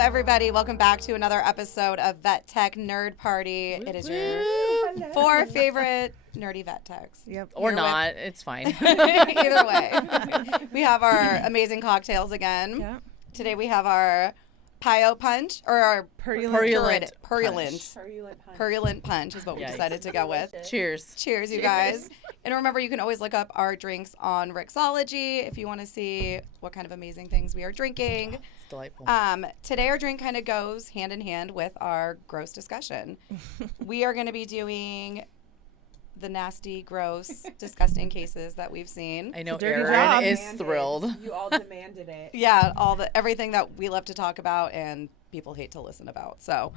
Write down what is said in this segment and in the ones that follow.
everybody. Welcome back to another episode of Vet Tech Nerd Party. It is your 4 favorite nerdy vet techs. Yep. Or not. It's fine. Either way. We have our amazing cocktails again. Yeah. Today we have our Pyo Punch, or our Purulent Punch is what we decided to go with. Cheers. Cheers, you guys. And remember, you can always look up our drinks on Rixology if you want to see what kind of amazing things we are drinking. It's delightful. Today our drink kind of goes hand in hand with our gross discussion. We are going to be doing the nasty, gross, disgusting cases that we've seen. I know dirty Erin job. is thrilled. You all demanded it. Yeah, everything that we love to talk about and people hate to listen about. So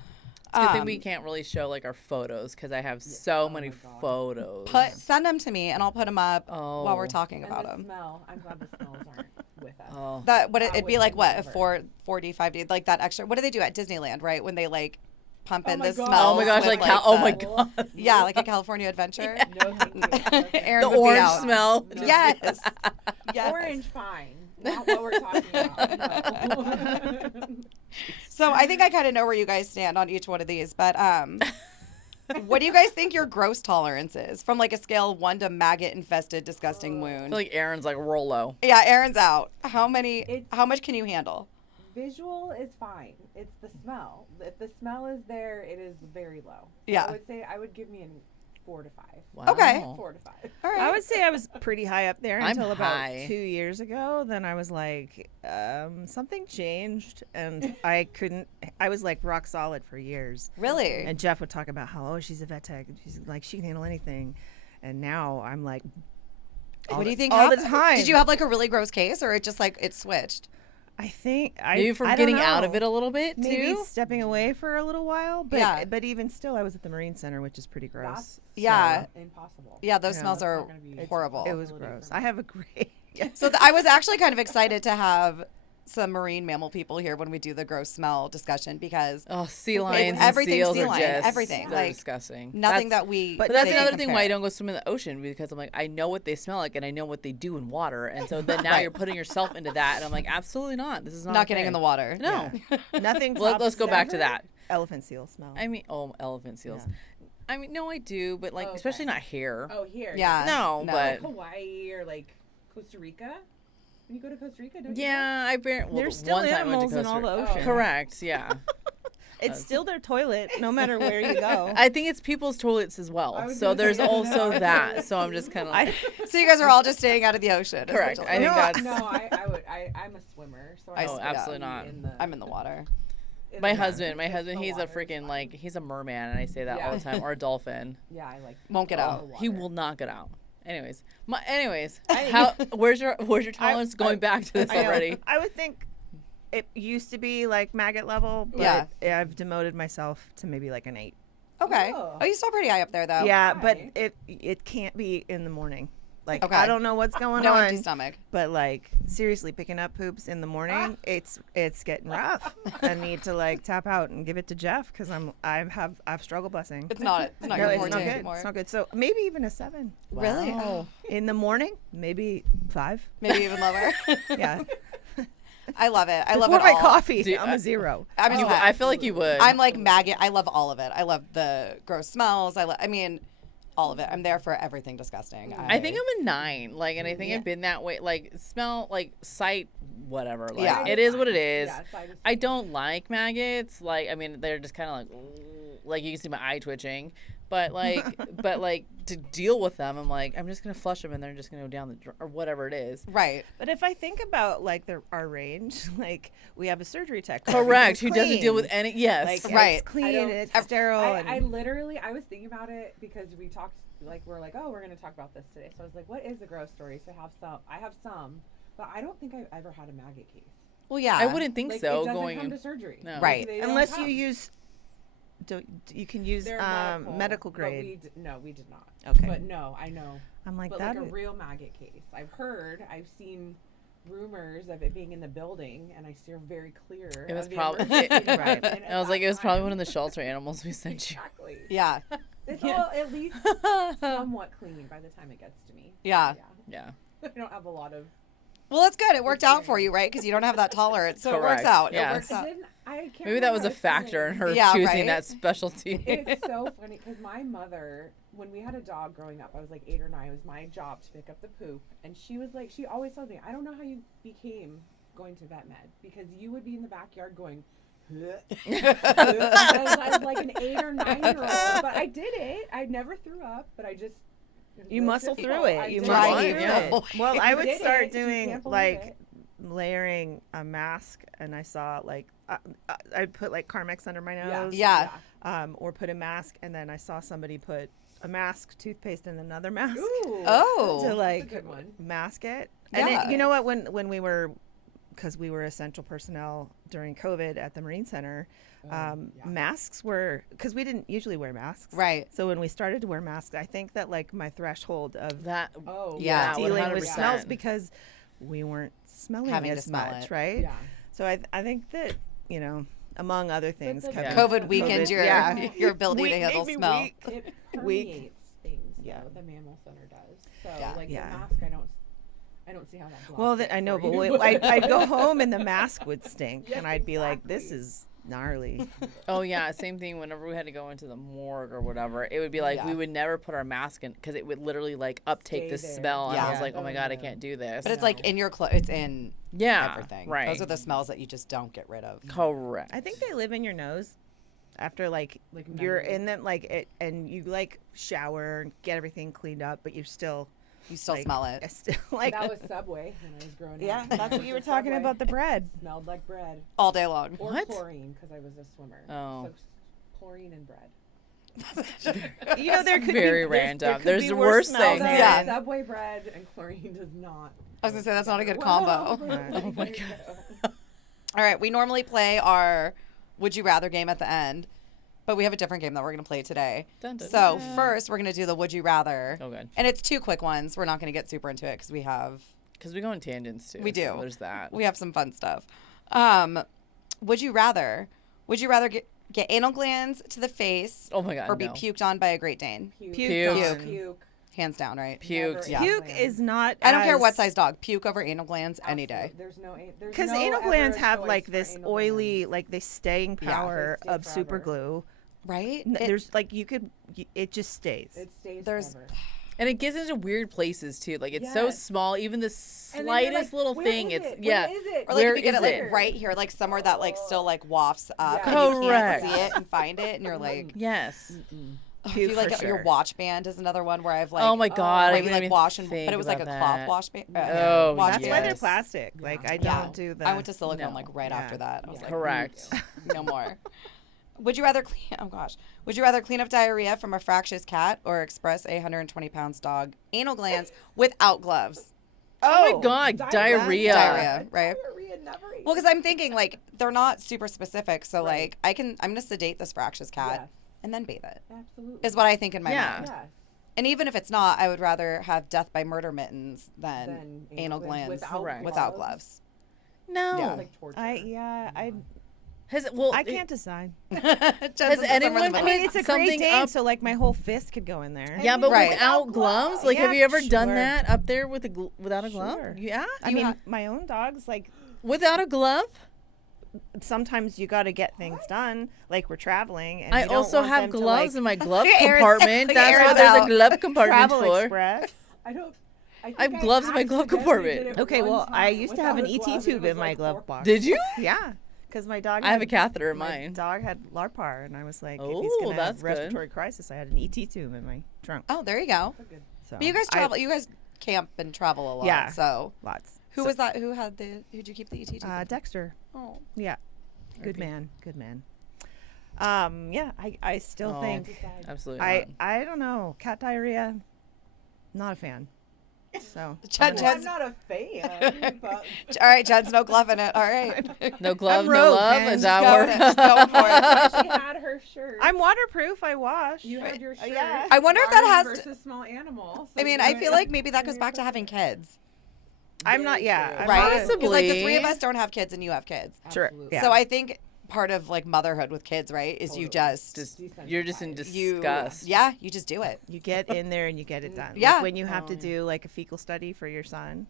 It's a good thing we can't really show like our photos because I have so many photos. send them to me and I'll put them up while we're talking And about the them. smell. I'm glad the smells aren't with us. Oh. It'd be like what, a 4D, 5D, like that extra. What do they do at Disneyland, right? When they like pump in the God. smells. Oh my gosh, with, oh my god. Yeah, like a California Adventure. No, thank you. Aaron The would be orange out. smell. No. Yes. Yes. Orange, fine. Not what we're talking about. No. So I think I kind of know where you guys stand on each one of these, but what do you guys think your gross tolerance is from like a scale of 1 to maggot infested disgusting I wound? feel like Erin's like Rollo. Yeah, Aaron's out. How much can you handle? Visual is fine. It's the smell. If the smell is there, it is very low. So Yeah. I would give me a 4 to 5. Wow. Okay. 4 to 5. All right. I would say I was pretty high up there I'm until about high. 2 years ago. Then I was like, something changed, and I was like rock solid for years. Really? And Jeff would talk about how, she's a vet tech. She's like, she can handle anything. And now I'm like, What do you think all the happened? time. Did you have like a really gross case, or it just like it switched? I think Maybe from I getting don't out of know. it a little bit Maybe too. stepping away for a little while, but Yeah. but even still, I was at the Marine Center, which is pretty gross. That's Yeah. impossible. Yeah, those No, smells it's are not gonna be- horrible. It was Totally gross. different. I have a great. So I was actually kind of excited to have some marine mammal people here when we do the gross smell discussion because Oh, sea lions everything and seals sea are lion, just everything, they're like, disgusting. nothing That's- that we. but But that's say another can thing why compare. I don't go swim in the ocean because I'm like I know what they smell like and I know what they do in water and so then now Right. you're putting yourself into that and I'm like absolutely not. This is not getting okay. in the water. No. Nothing. Let's tops go back to ever that. Elephant seal smell. I mean, elephant seals. Yeah. I mean, no, I do, but like, Okay. especially not here. Oh, here. Yeah. No, Like but Hawaii or like Costa Rica. When you go to Costa Rica, don't you? yeah, I well, There's still one time I went animals to in Costa all the Rica. ocean. Correct. Yeah. It's still their toilet, no matter where you go. I think it's people's toilets as I well. was So gonna there's say, also no. that. So I'm just kind of like, So you guys are all just staying out of the ocean. correct. I essentially. think that's No, I'm a swimmer, so I I see. would absolutely be not. I'm in the water. in my the water. husband. My Just husband. the He's a water's freaking fine. like he's a merman, and I say that all Yeah. the time. Or a dolphin. Yeah, I like. Won't get out. He will not get out. Anyways, where's your I- tolerance going back to this I know. already? I would think it used to be like maggot level, but Yeah. I've demoted myself to maybe like an 8. Okay. Oh. Oh, you're still pretty high up there though. Yeah, but Why? it can't be in the morning. Like Okay. I don't know what's going No on. empty stomach. But like seriously, picking up poops in the morning, it's getting rough. I need to like tap out and give it to Jeff because I've struggle busing. It's not No, your it's forte not good. anymore. It's not good. So maybe even a 7 Really? Wow. in the morning. Maybe 5. Maybe even lower. Yeah. I love it. I love Before it my all. coffee, Dude, I'm a 0. I mean, I feel like you would. I'm like maggot. I love all of it. I love the gross smells. I mean, all of it. I'm there for everything disgusting. I think I'm a 9. Like, and I think Yeah. I've been that way. Like, smell, like, sight, whatever. Like, Yeah. it is what it is. Yeah, side is I don't like maggots. Like, I mean, they're just kind of like you can see my eye twitching. But like, to deal with them, I'm like, I'm just gonna flush them and they're just gonna go down or whatever it is. right. But if I think about like our range, like we have a surgery tech. Correct. Who doesn't deal with clean. any? Yes. Like Right. it's clean, I don't- it's sterile. I and literally, I was thinking about it because we talked, like, we're like, oh, we're going to talk about this today. So I was like, what is the gross story? So I have some, but I don't think I've ever had a maggot case. Well, yeah. I wouldn't think Like, so. it doesn't Going come in. to surgery. No. Right. They don't unless you come. use, you can use They're medical but grade. no, we did not. Okay. But no, I know. I'm like But that. like a real maggot case. I've seen rumors of it being in the building, and I steer very clear. It was of the probably emergency room. right. And at I was like, that it was probably time- one of the shelter animals we sent you. Exactly. Yeah. It's all at least somewhat clean by the time it gets to me. Yeah. Yeah. I don't have a lot of. Well, that's good. It worked out for you, right? Because you don't have that tolerance, so it works Correct. out. Yeah. It works out. I can't Maybe that was a remember. factor in her Yeah, choosing right? that specialty. It's so funny because my mother, when we had a dog growing up, I was like 8 or 9. It was my job to pick up the poop, and she was like, she always told me, I don't know how you became going to vet med because you would be in the backyard going. I was like an 8 or 9-year-old, but I did it. I never threw up, but I just. You muscle through it. You did muscle Right, through yeah. it. Well, I would did start it. You doing can't believe like it. layering a mask, and I saw like I'd put like Carmex under my nose, Yeah. or put a mask, and then I saw somebody put a mask, toothpaste, and another mask Ooh. Oh. to That's a like good one. mask it. And Yeah. you know what? When we were, because we were essential personnel during COVID at the Marine Center, Yeah. masks were, because we didn't usually wear masks. Right. So when we started to wear masks, I think that like my threshold of That Oh. Yeah. dealing with 100%. smells, because we weren't smelling Having to as smell much, it. right? Yeah. So I think that, among other things, the- Kevin, Yeah. COVID weakened your yeah. your ability to Made handle me smell. weak. It Weak. permeates things. Yeah. Though, the mammal center does. So Yeah. like Yeah. the mask, I don't see how that. blocks Well, it I know, for but you, I'd go home and the mask would stink, Yeah, and I'd be like, "This exactly. is gnarly." Oh yeah, same thing. Whenever we had to go into the morgue or whatever, it would be like Yeah. we would never put our mask in because it would literally like uptake Stay the there. smell, and I Yeah. was like, oh my Oh, god, I no. can't do this. But it's like in your it's in yeah, everything. right? Those are the smells that you just don't get rid of. Correct. I think they live in your nose after like Like you're memory. in them, like it, and you like shower and get everything cleaned up, but you're still You still like, smell it. it's still like That was Subway when I was growing yeah. up. That's what you were talking Subway about, the bread. Smelled like bread All day long. or What? chlorine because I was a swimmer. Oh. So chlorine and bread. There could Very be random. could There's be worse smells things. than- Yeah. Subway bread and chlorine does not. I was gonna say that's not a good Well, combo. Oh my God. All right, we normally play our Would You Rather game at the end, but we have a different game that we're going to play today. Dun, dun, So dun. first, we're going to do the Would You Rather. Oh, good. And it's 2 quick ones. We're not going to get super into it because we have Because we go on tangents too. We do. So there's that. we have some fun stuff. Would you rather get anal glands to the face Oh my god. or be no. puked on by a Great Dane? Puke. Puke. Puke. Hands down, right? Puked. Yeah. Puke is not. I don't care what as- size dog. Puke over anal glands any day. Absolute- There's no. There's Because no anal ever glands a have choice like for this anal oily, glands. like this staying Yeah. power They stay of super forever. glue. Right? There's like it just stays. It stays There's- forever. And it gets into weird places too. Like it's so Yes. small, even the And then you're slightest like, little "Where thing. is It's it? yeah. Where is it? Or like Where if you get is it like it? right here, like somewhere that like still like wafts up Yeah. and you can't Correct. see it and find it and you're like, Yes. oh, if Puke you like for your sure. watch band is another one where I've like Oh my god. where I you didn't like even wash and think but it was like a about cloth that. wash band. Oh, watch That's band. why they're yes. plastic. Like I Yeah. don't do that. I went to silicone No. like right Yeah. after that. I was Yeah. like, Correct. no more. Would you rather clean? Oh gosh. Would you rather clean up diarrhea from a fractious cat or express a 120 pounds dog anal glands without gloves? Oh my god. Diarrhea. Diarrhea, right? Diarrhea never Well, because I'm thinking like they're not super specific, so Right. like I'm gonna sedate this fractious cat Yes. and then bathe it. Absolutely. Is what I think in my Yeah. mind. Yes. And even if it's not, I would rather have death by murder mittens than Then anal glands Correct. without gloves. No. Yeah. Like torture. I Has it, well, I can't decide. Has anyone I put mean, it's a something Great Dane, up- so like my whole fist could go in there. Yeah, but Right. without gloves? Like, have Yeah, you ever done sure. that up there with without a glove? Sure. Yeah, I You mean, ha- my own dogs, like without a glove. sometimes you got to get things done, like we're traveling. And I you don't also want have them to, gloves like, in my glove Look at Aaron's- compartment. look at That's what Aaron's there's out. a glove compartment Travel for. Express. I don't. I have gloves in my glove compartment. Okay, well, I used to have an ET tube in my glove box. Did you? Yeah, because my dog. I have a had- catheter in my mine. dog had LARPAR, and I was like, if Oh, he's gonna that's have good. respiratory crisis, I had an ET tube in my trunk. Oh, there you go. So But you guys I- travel. You guys camp and travel a lot. Yeah. So lots. who So, was that? Who had the? Who'd you keep the ET tube? Dexter. Oh. Yeah, good man. Good man. Yeah, I still Oh, think absolutely. I not. don't know, cat diarrhea. Not a fan. So Chad, Well, I'm Chad's, not a fan, but all right, Chad's no glove in it. All right. No glove, no rogue, love. man. Is Just go with it. Just go that for it. she had her shirt. I'm waterproof. I wash. You had your shirt. yeah. I wonder if that Large has. versus small animal. I mean, I feel like maybe that goes back to having kids, I'm not. Very Yeah, true. I'm right? not- Possibly. Because like the three of us don't have kids, and you have kids. Sure. Absolutely. Yeah. So I think part of like motherhood with kids, right, is you Totally. just you're just in you disgust. yeah, you just do it. You get in there and you get it done. Yeah. Like when you have Oh, to yeah. do like a fecal study for your son,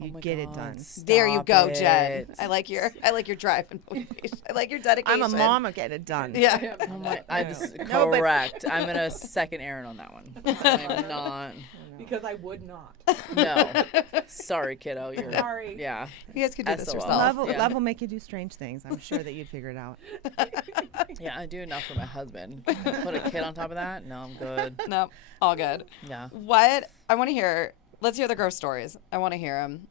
You my get it God, done. There you stop go, Jen. it. I like your drive and motivation. I like your dedication. I'm a mom. I get it done. Yeah. Oh my, that's No, but- correct. I'm going to second Aaron on that one. I'm not. Because I would not. No. Sorry, kiddo. You're, Sorry. Yeah. You guys can do this SOL. yourself. Love, Yeah. love will make you do strange things. I'm sure that you'd figure it out. Yeah, I do enough for my husband. Put a kid on top of that? No, I'm good. No, all good. Yeah. What I want to hear. Let's hear the gross stories. I want to hear them.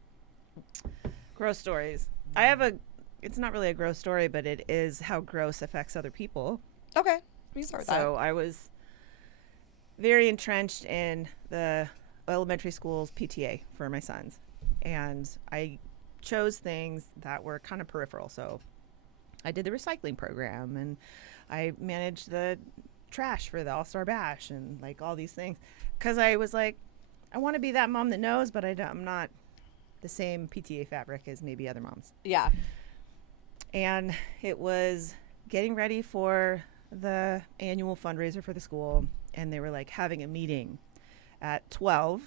Gross stories. I have a. It's not really a gross story, but it is how gross affects other people. Okay, we can start with So I was very entrenched in the elementary school's PTA for my sons, and I chose things that were kind of peripheral. So I did the recycling program, and I managed the trash for the All-Star Bash, and like all these things, because I was like, I want to be that mom that knows, but I'm not the same PTA fabric as maybe other moms. that. Yeah. And it was getting ready for the annual fundraiser for the school, and they were like having a meeting at 12,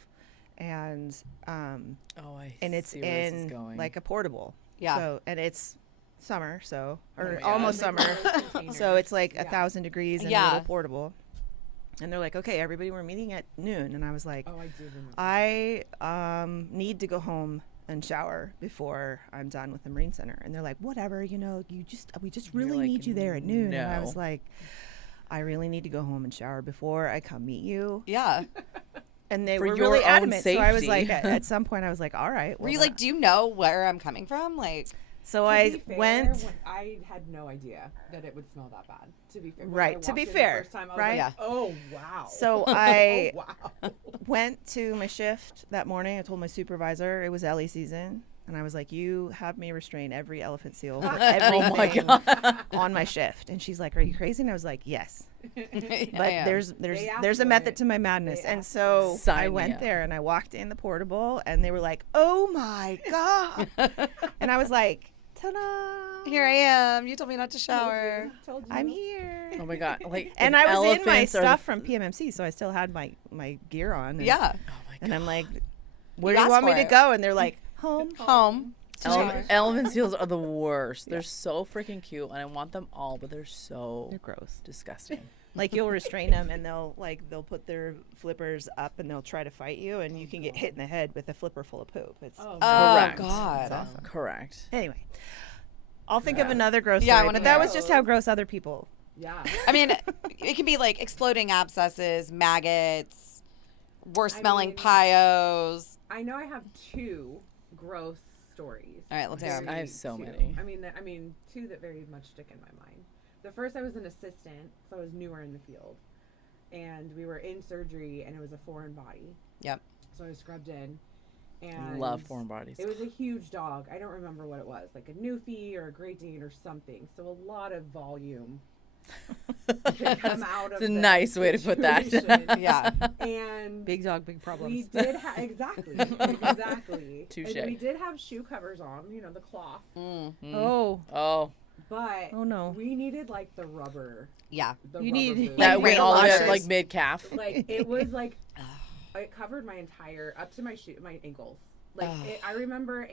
and Oh, I and it's see where this is in going. like a portable. Yeah. So and it's summer, so or my God. almost summer, so it's like Yeah. 1,000 degrees and Yeah. a little portable. And they're like, okay, everybody, we're meeting at noon, and I was like, Oh, I do remember. I need to go home and shower before I'm done with the Marine Center. And they're like, whatever, we just You're really like, need you there at noon. And I no. was like, I really need to go home and shower before I come meet you. Yeah. And they For were your really own adamant. So I was safety. like, at some point I was like, all right. Were well you then like, do you know where I'm coming from? Like, so To I be fair, went. when I had no idea that it would smell that bad. To be fair, when Right, I to be walked in fair, the first time, I was right? like, Yeah. oh wow. So I oh wow. went to my shift that morning. I told my supervisor it was Ellie season. And I was like, you have me restrain every elephant seal for Oh my everything God. on my shift. And she's like, are you crazy? And I was like, yes. I But am. there's They asked there's a for method it. to my madness. They And asked so for it. I Sign me went up. there and I walked in the portable and they were like, oh my God. And I was like, ta-da. Here I am. You told me not to shower. Told you. I'm here. Oh my God. Like, And I was in my elephants are- stuff from PMMC, so I still had my gear on. And, Yeah. Oh my God. And I'm like, where do you asked want me for to it. go? And they're like, home. Home. to shower. Elephant seals are the worst. They're so freaking cute, and I want them all, but they're so They're gross. disgusting. Like you'll restrain them and they'll put their flippers up and they'll try to fight you and you can get hit in the head with a flipper full of poop. It's Oh, Oh, Correct. God. It's awesome. Correct. Anyway. I'll think of another gross Yeah, I story, wanna but that know. was just how gross other people. yeah. I mean, it can be like exploding abscesses, maggots, worse smelling mean- pyos. I know I have two gross stories. All right, let's hear 'em. I have so Two. many. I mean, two that very much stick in my mind. The first, I was an assistant, so I was newer in the field, and we were in surgery, and it was a foreign body. Yep. So I was scrubbed in, and Love foreign bodies. It was a huge dog. I don't remember what it was, like a Newfie or a Great Dane or something. So a lot of volume to come out of It's a the nice way to put that. situation. Yeah. And Big dog, big we problems. did exactly. Touche. And we did have shoe covers on, the cloth, Mm. Mm. Oh. Oh, but Oh no. we needed like the rubber. Yeah. The You rubber need- boot. that Like went all the way up rainwashers. like mid calf. Like it was like it covered my entire up to my ankles. Like I remember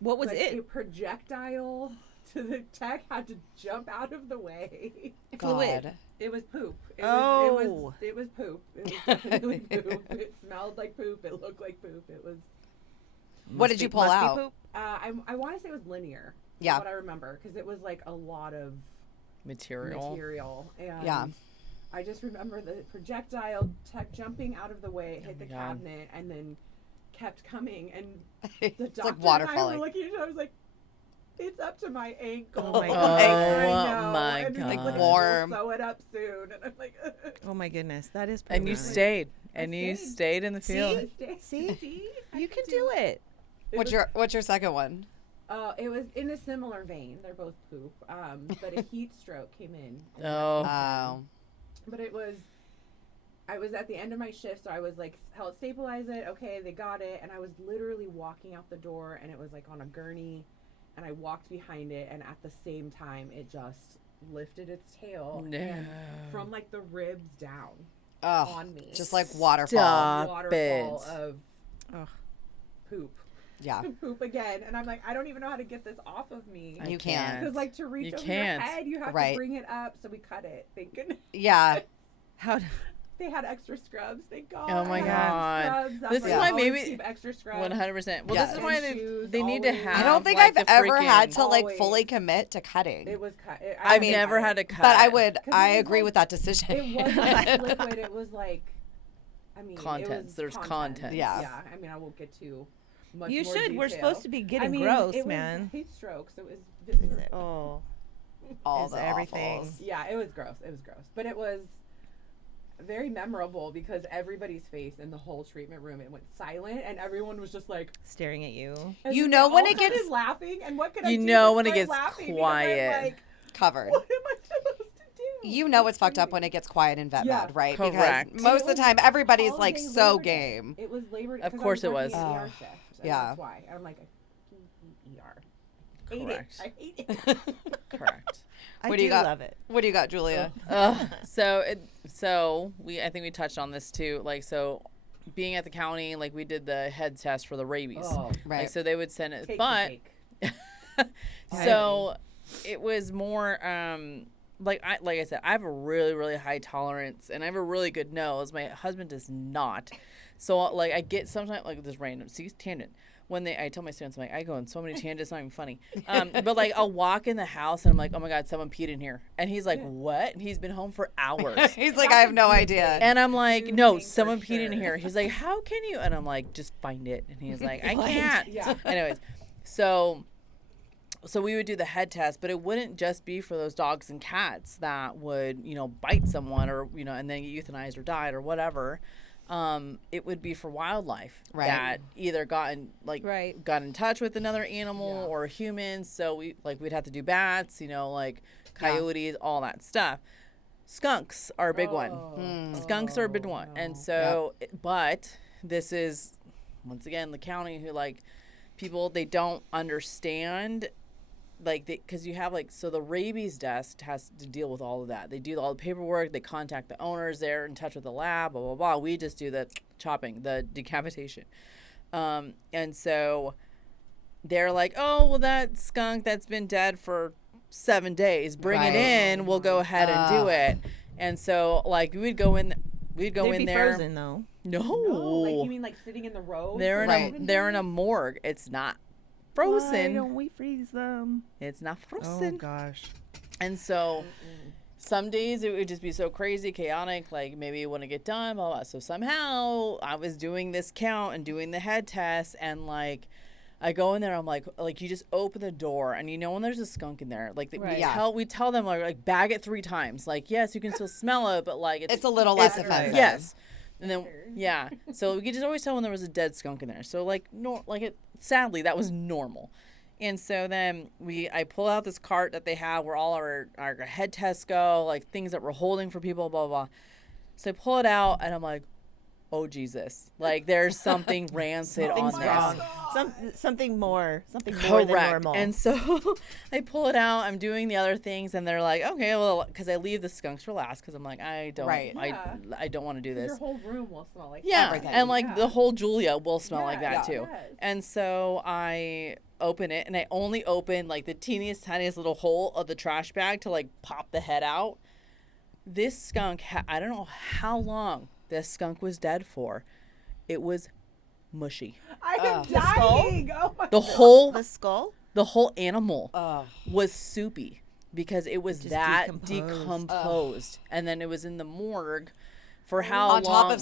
What was like, it? a projectile to the tech had to jump out of the way. God. It was poop. It Oh. was poop. It was definitely poop. It smelled like poop. It looked like poop. It was. What did you pull Must be out? poop? I want to say it was linear. is Yeah. What I remember, because it was like a lot of Material. and Yeah. I just remember the projectile tech jumping out of the way, it hit the my God. cabinet, and then kept coming. And It's the doctor like water and I falling. were looking at each other. I was like, "It's up to my ankle." Oh my Oh God. I know. my and he's God. like, Warm. "We'll sew it up soon." And I'm like, Oh my goodness. That is And you pretty stayed. And I you stayed. stayed in the field. See? I You could can do it. What's your second one? It was in a similar vein. They're both poop. But a heat stroke came in. Oh. Oh. But I was at the end of my shift, so I was like, help stabilize it. Okay, they got it. And I was literally walking out the door, and it was like on a gurney. And I walked behind it, and at the same time, it just lifted its tail No. and from like the ribs down Oh. on me. Just like waterfall. Stop waterfall it. of Ugh. poop. Yeah. poop again, and I'm like, I don't even know how to get this off of me. You can't. Because like to reach You over can't. your head, you have Right. to bring it up. So we cut it. Thank goodness. Yeah. How? They had extra scrubs. Thank God. Oh my They had God. Scrubs. That's This is why why always maybe- keep extra scrubs. 100%. Well, Yes. this is why And shoes, they need to always. have. I don't think like, I've the ever freaking- had to like Always. fully commit to cutting. It was cut. I've mean, never had to cut. but I would. 'Cause it I was agree like- with that decision. It wasn't like liquid. It was like, I mean, Contents. It was There's content. contents. Yeah. Yeah. I mean, I won't get too much. You more should. We're detail. supposed to be getting I mean, gross, it man. was heat stroke, so it was Is visceral. it? Oh. All Is the everything. awfuls. Yeah, it was gross. It was gross, but it was very memorable because everybody's face in the whole treatment room, it went silent, and everyone was just like, Staring at you. and You then know they when all it gets- started laughing, and what could I You do know but when it start gets laughing because I'm quiet. like, Covered. what am I supposed to do? You know it's fucked up when it gets quiet in vet Yeah. med, right? Correct. Because most of the time everybody's All like day so Labor Day. game. It was Labor Day. Of 'cause I course it working was. an ER Oh, shift, and yeah. that's why. And I'm like, I hate ER. Hate Correct. it. I hate it. Correct. I What do do you got? love it. What do you got, Julia? So I think we touched on this too. Like, so being at the county, like we did the head test for the rabies. Oh, Right. Like, so they would send it, take but the cake. so it was more like I said, I have a really, really high tolerance and I have a really good nose. My husband does not. So like I get sometimes like this random tangent. When I tell my students, I'm like, I go on so many tangents, it's not even funny. But like I'll walk in the house and I'm like, oh my God, someone peed in here. And he's like, what? And he's been home for hours. He's like, I have no idea. And I'm like, Dude no, thing for someone peed in sure. here. He's like, how can you? And I'm like, just find it. And he's like, I can't. Yeah. Anyways, so we would do the head test, but it wouldn't just be for those dogs and cats that would, bite someone or, and then get euthanized or died or whatever. It would be for wildlife Right. that either got in touch with another animal Yeah. or humans. So we'd have to do bats, like coyotes, all that stuff. Skunks are a big one. Hmm. Skunks are a big one. And so, but this is, once again, the county who, people, they don't understand, because you have, so the rabies desk has to deal with all of that. They do all the paperwork. They contact the owners. They're in touch with the lab, blah, blah, blah. We just do the chopping, the decapitation. And so they're like, oh, well, that skunk that's been dead for 7 days, bring Right. it in. We'll go ahead and do it. And so, we'd go in They'd be there. frozen though. No. No, like you mean like sitting in the road? They're in Right. they're in a morgue. It's not Why frozen. don't we freeze them? It's not Oh frozen. gosh. And so some days it would just be so crazy, chaotic, maybe it wouldn't get done, blah, blah. So somehow I was doing this count and doing the head test, and I go in there, I'm like you just open the door and when there's a skunk in there, Right. Yeah. we tell them bag it 3 times. Yes, you can still smell it, but It's a little less it's- offensive. Yes. And then Better. yeah, so we could just always tell when there was a dead skunk in there. So sadly that was normal. And so then I pull out this cart that they have where all our head tests go, things that we're holding for people, blah, blah, blah. So I pull it out and I'm like, oh Jesus, there's something rancid on Something's this. wrong. Something more than normal. And so I pull it out. I'm doing the other things, and they're like, "Okay, well," because I leave the skunks for last, because I'm like, I don't, Right. I don't want to do this. Your whole room will smell like Yeah, everything. and Yeah. the whole Julia will smell like Yeah, that too. yes. And so I open it, and I only open the teeniest, tiniest little hole of the trash bag to pop the head out. This skunk, I don't know how long this skunk was dead for. It was mushy. I am The dying. Oh my The whole the skull? the whole animal Ugh. was soupy because it was Just that decomposed. decomposed. And then it was in the morgue for how On top long? of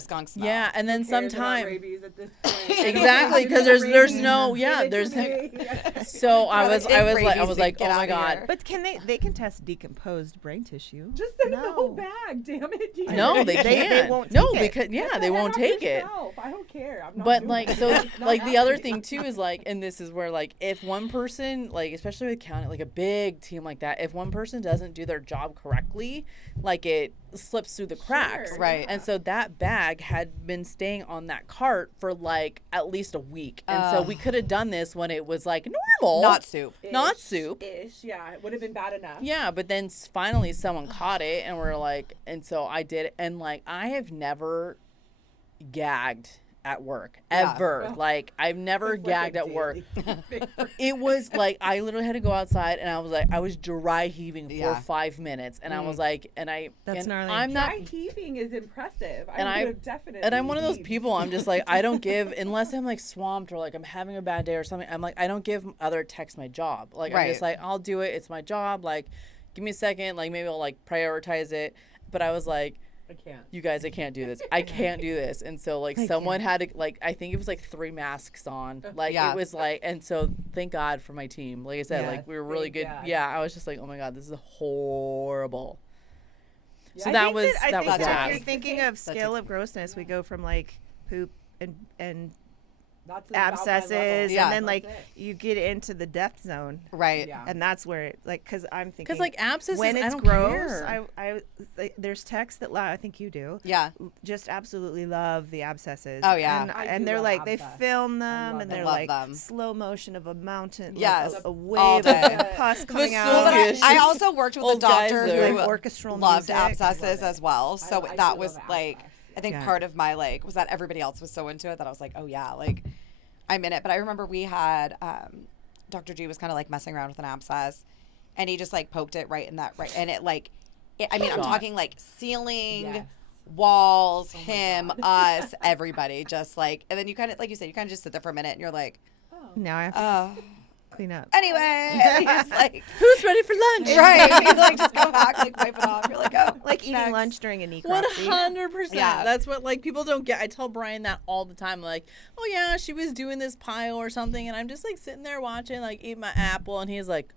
skunk smell. Yeah, and then Who cares about sometime rabies at this point? exactly, because Give me there's rabies. no Give it to there's me. so I Rather was take rabies like, than oh get my outta God. here. But can they can test decomposed brain tissue? Just send it the whole No. bag, damn it. Jesus. No, they They can't. won't no, take it. because Get the they head wont off take it. yourself. I don't care. I'm not But doing it. so Not the other happening. thing too is and this is where if one person especially with county a big team like that, if one person doesn't do their job correctly, it slips through the cracks. Sure, Right. And so that bag had been staying on that cart for at least a week. And so we could have done this when it was normal. Not soup. not Ish, soup. Ish, yeah. It would have been bad enough. Yeah, but then finally someone caught it and we're and so I did it. And I have never gagged at work Yeah. ever. Like I've never It's like gagged a at work. daily thing. It was like I literally had to go outside, and I was dry heaving for Yeah. 5 minutes, and I was like, That's gnarly. I'm not. Dry heaving is impressive. And I would have definitely. And I'm one of those heaved. people. I'm just like, I don't give unless I'm like swamped or like I'm having a bad day or something. I'm like, I don't give other techs my job. Like I'm just Right. like, I'll do it. It's my job. Like, give me a second. Like maybe I'll like prioritize it. But I was like, I can't. you guys, I can't do this. I can't do this. And so like someone had to like, I think it was like 3 masks on. Like Yeah. it was like, and so thank God for my team. Like I said, Yeah. like we were really Thank good. God. Yeah, I was just like, oh my God, this is horrible. So I that think was I that think was that bad. if you're thinking of That scale takes- of grossness, we go from like poop and That's about my abscesses, level. Yeah. and then like That's it. you get into the death zone, Right. Yeah. and that's where it, like, because I'm thinking Because like abscesses, when I it's don't gross, care. I like, there's texts that I think you do. Yeah. Just absolutely love the abscesses. Oh, yeah. and, I and do they're love like they abscess. film I them, love and them. they're Love like them. slow motion of a mountain, Yes. like a All wave day. of pus coming The out. Well, but Yes. I also worked with a Old guys doctor there. who Like orchestral loved music. abscesses I love as well. So I that do was love like, abscess. I think Yeah. part of my like was that everybody else was so into it that I was like, oh yeah, like I'm in it. But I remember we had Dr. G was kind of like messing around with an abscess, and he just like poked it right in that and it like, I mean, I'm God. talking like ceiling. Yes. Walls, my him, God. us, everybody, just like, and then you kind of, like you said, you kind of just sit there for a minute, and you're like, Oh. Now I have to oh, clean up. anyway, and he's like, Who's ready for lunch? right, you like just go back, like wipe it off. You're like, oh, Like eating next. lunch during a necropsy. 100%. Yeah. That's what like people don't get. I tell Brian that all the time. Like, oh yeah, she was doing this pile or something, and I'm just like sitting there watching, like eat my apple, and he's like,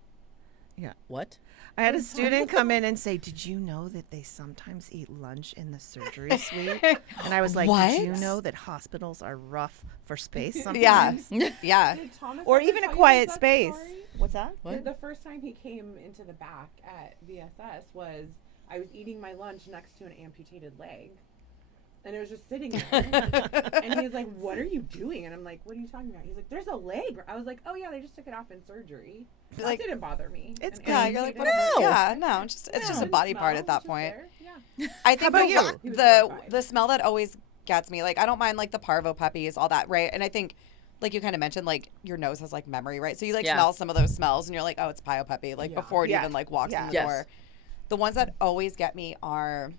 Yeah. what? I had a student come in and say, "Did you know that they sometimes eat lunch in the surgery suite?" And I was like, "Did you What? know that hospitals are rough for space Yeah, sometimes? yeah, Did Thomas Or ever even a tell you quiet that space." story? What's that? What? The first time he came into the back at VSS was I was eating my lunch next to an amputated leg. And it was just sitting there. And he's like, "What are you doing?" And I'm like, "What are you talking about?" He's like, "There's a leg." I was like, "Oh yeah, they just took it off in surgery." That Like- didn't bother me. It's An good. yeah. You're like, amputated whatever. No. Yeah, no, it's just a didn't body smell, part it at was that just point. there. Yeah. I think about you? He was the horrified. smell that always gets me, like I don't mind like the parvo puppies, all that, right? And I think, like you kind of mentioned, like your nose has like memory, right? So you like Yeah. smell some of those smells, and you're like, oh, it's Pyo puppy, like Yeah. before it Yeah. even like walks in the Yes. door. The ones that always get me are,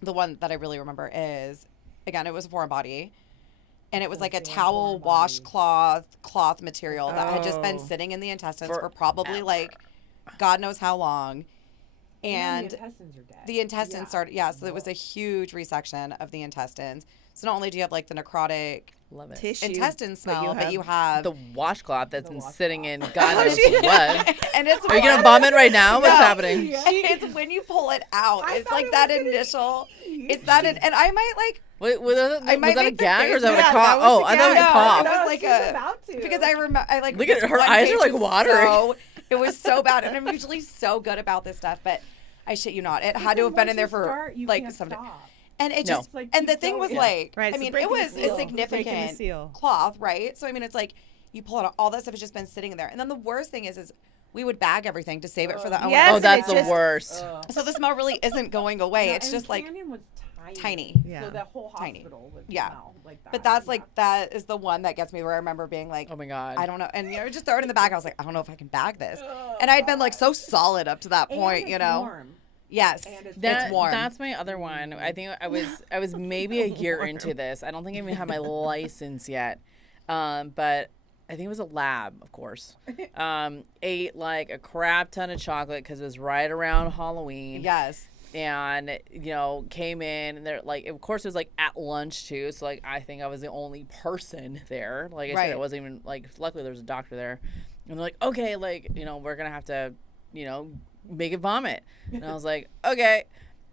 the one that I really remember is, again, it was a foreign body. And it was like a Damn towel foreign washcloth material that had just been Oh. sitting in the intestines For- for probably like God knows how long. And the intestines are dead. the intestines Yeah. started, yeah, so it was a huge resection of the intestines. So not only do you have like the necrotic Love it. Tissue. intestine smell, but you have The washcloth that's The been washcloth. sitting in God knows what. and it's Are you gonna vomit right now? What's No. happening? It's when you pull it out. I It's thought like it that was gonna initial. be- It's that, and I might like Wait, was that, I might was that a make the gag or was face- that Yeah, a cough? that was Oh, a I thought it was a gag. cough. No, it was No, like she was a- about to. because I remember I like Look at this her one eyes case are, like, was watering. it was so bad, and I'm usually so good about this stuff, but I shit you not, it had to have been in there for like some time. And it No. just, It's like and the keep thing was going. like, Right, I it's mean, it breaking the was a seal. Breaking the significant seal. cloth, right? So I mean, it's like you pull it out, all that stuff has just been sitting in there, and then the worst thing is we would bag everything to save it for the owner. Yes, Oh, and that's it the just- worst. So the smell really isn't going away. Yeah, It's and just like Canyon was tiny. Yeah. So the whole Tiny. hospital would Yeah. smell like that. But that's yeah. like that is the one that gets me where I remember being like, Oh my God. I don't know, and you know, just throw it in the bag. I was like, I don't know if I can bag this, and I had been like so solid up to that And point, it's you know. warm. Yes, And it's it's warm. That's my other one. I think I was maybe a year into this. I don't think I even had my license yet. But I think it was a lab, of course. Ate like a crap ton of chocolate because it was right around Halloween. Yes. And came in and they're like, of course it was like at lunch too, so like I think I was the only person there. Like I said, Right. it wasn't even like, luckily there was a doctor there, and they're like, okay, like we're gonna have to make it vomit. And I was like, okay.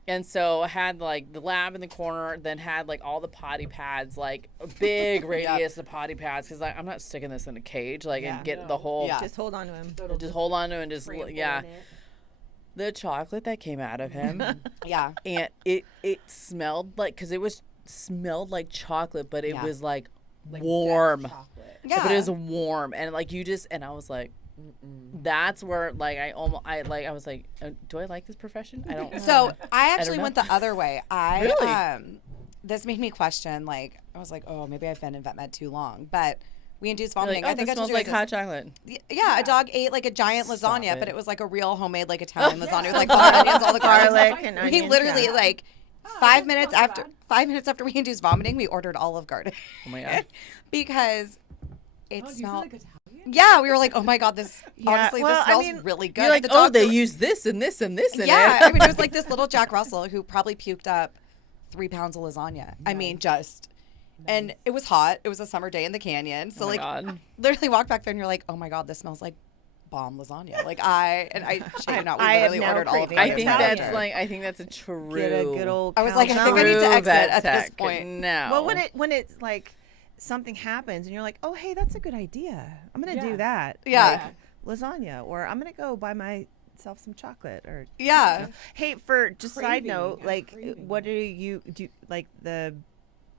And so I had like the lab in the corner, then had like all the potty pads, like a big radius of potty pads, because like I'm not sticking this in a cage, like Yeah. and get No. the whole Yeah. Just hold on to him. So it'll just hold on to it and just trample yeah. in it. The chocolate that came out of him. Yeah. And it smelled like, because it was smelled like chocolate, but it Yeah. was like Like warm. death chocolate. Yeah. But it was warm, and like and I was like, that's where like I was like, do I like this profession? I don't. So I actually know. went the other way. Really? this made me question, like, I was like, oh, maybe I've been in vet med too long. But we induced You're vomiting. like, oh, I think this I told smells you like guys hot chocolate. Yeah, a dog ate like a giant Stop lasagna, it. but it was like a real homemade like Italian lasagna with like all the onions, all the garlic. Garlic and We onions. literally yeah. like Oh, 5 that's minutes not after bad. 5 minutes after we induced vomiting, we ordered Olive Garden Oh my god. because it Oh, do you feel smelled. like Italian? Yeah, we were like, oh my god, this honestly well, this I smells mean, really good. You're like, The oh, dog they threw- use this and this and this in yeah, it. I mean, it was like this little Jack Russell who probably puked up 3 pounds of lasagna. I mean, just. And it was hot. It was a summer day in the canyon. So Oh my like, God. literally walked back there and you're like, oh my god, this smells like bomb lasagna. Like I shit you not, we I am literally now ordered Olive craving Garden. I think Italian. that's like I think that's a true. Get a good old. I was like, I think I calzone. need to true exit vet at this tech. point. No. Well, when it's like something happens and you're like, oh hey, that's a good idea. I'm gonna do Yeah. that. Yeah. Like, lasagna, or I'm gonna go buy myself some chocolate, or Yeah. hey, for just side Craving, note, I'm like, craving what it. do you do? Like the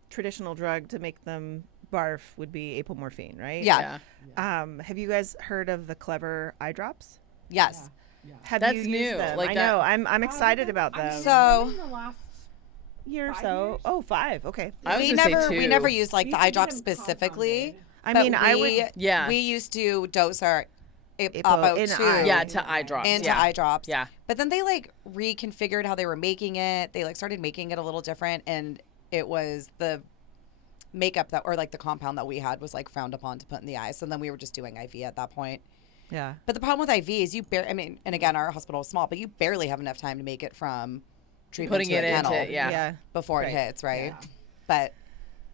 traditional drug to make them barf would be apomorphine, right? Yeah. Yeah. Have you guys heard of the Clever eye drops? Yes. Yeah. Have That's you used new, them? like I that- know. I'm excited about I mean, them. So- in the last Year or 5 so. years? Oh, 5. Okay. I was We gonna say never two. used like We the used to eye get drops them specifically. compounded. I but mean, I would. Yeah. we used to dose our Apo Apo in to eye. Yeah, to eye drops. into yeah. eye drops. Yeah. But then they like reconfigured how they were making it. They like started making it a little different, and it was the makeup that, or like the compound that we had, was like frowned upon to put in the eye. So then we were just doing IV at that point. Yeah. But the problem with IV is I mean, and again, our hospital is small, but you barely have enough time to make it from treatment Putting to it a kennel into yeah. Yeah. before Right. it hits, right? Yeah. But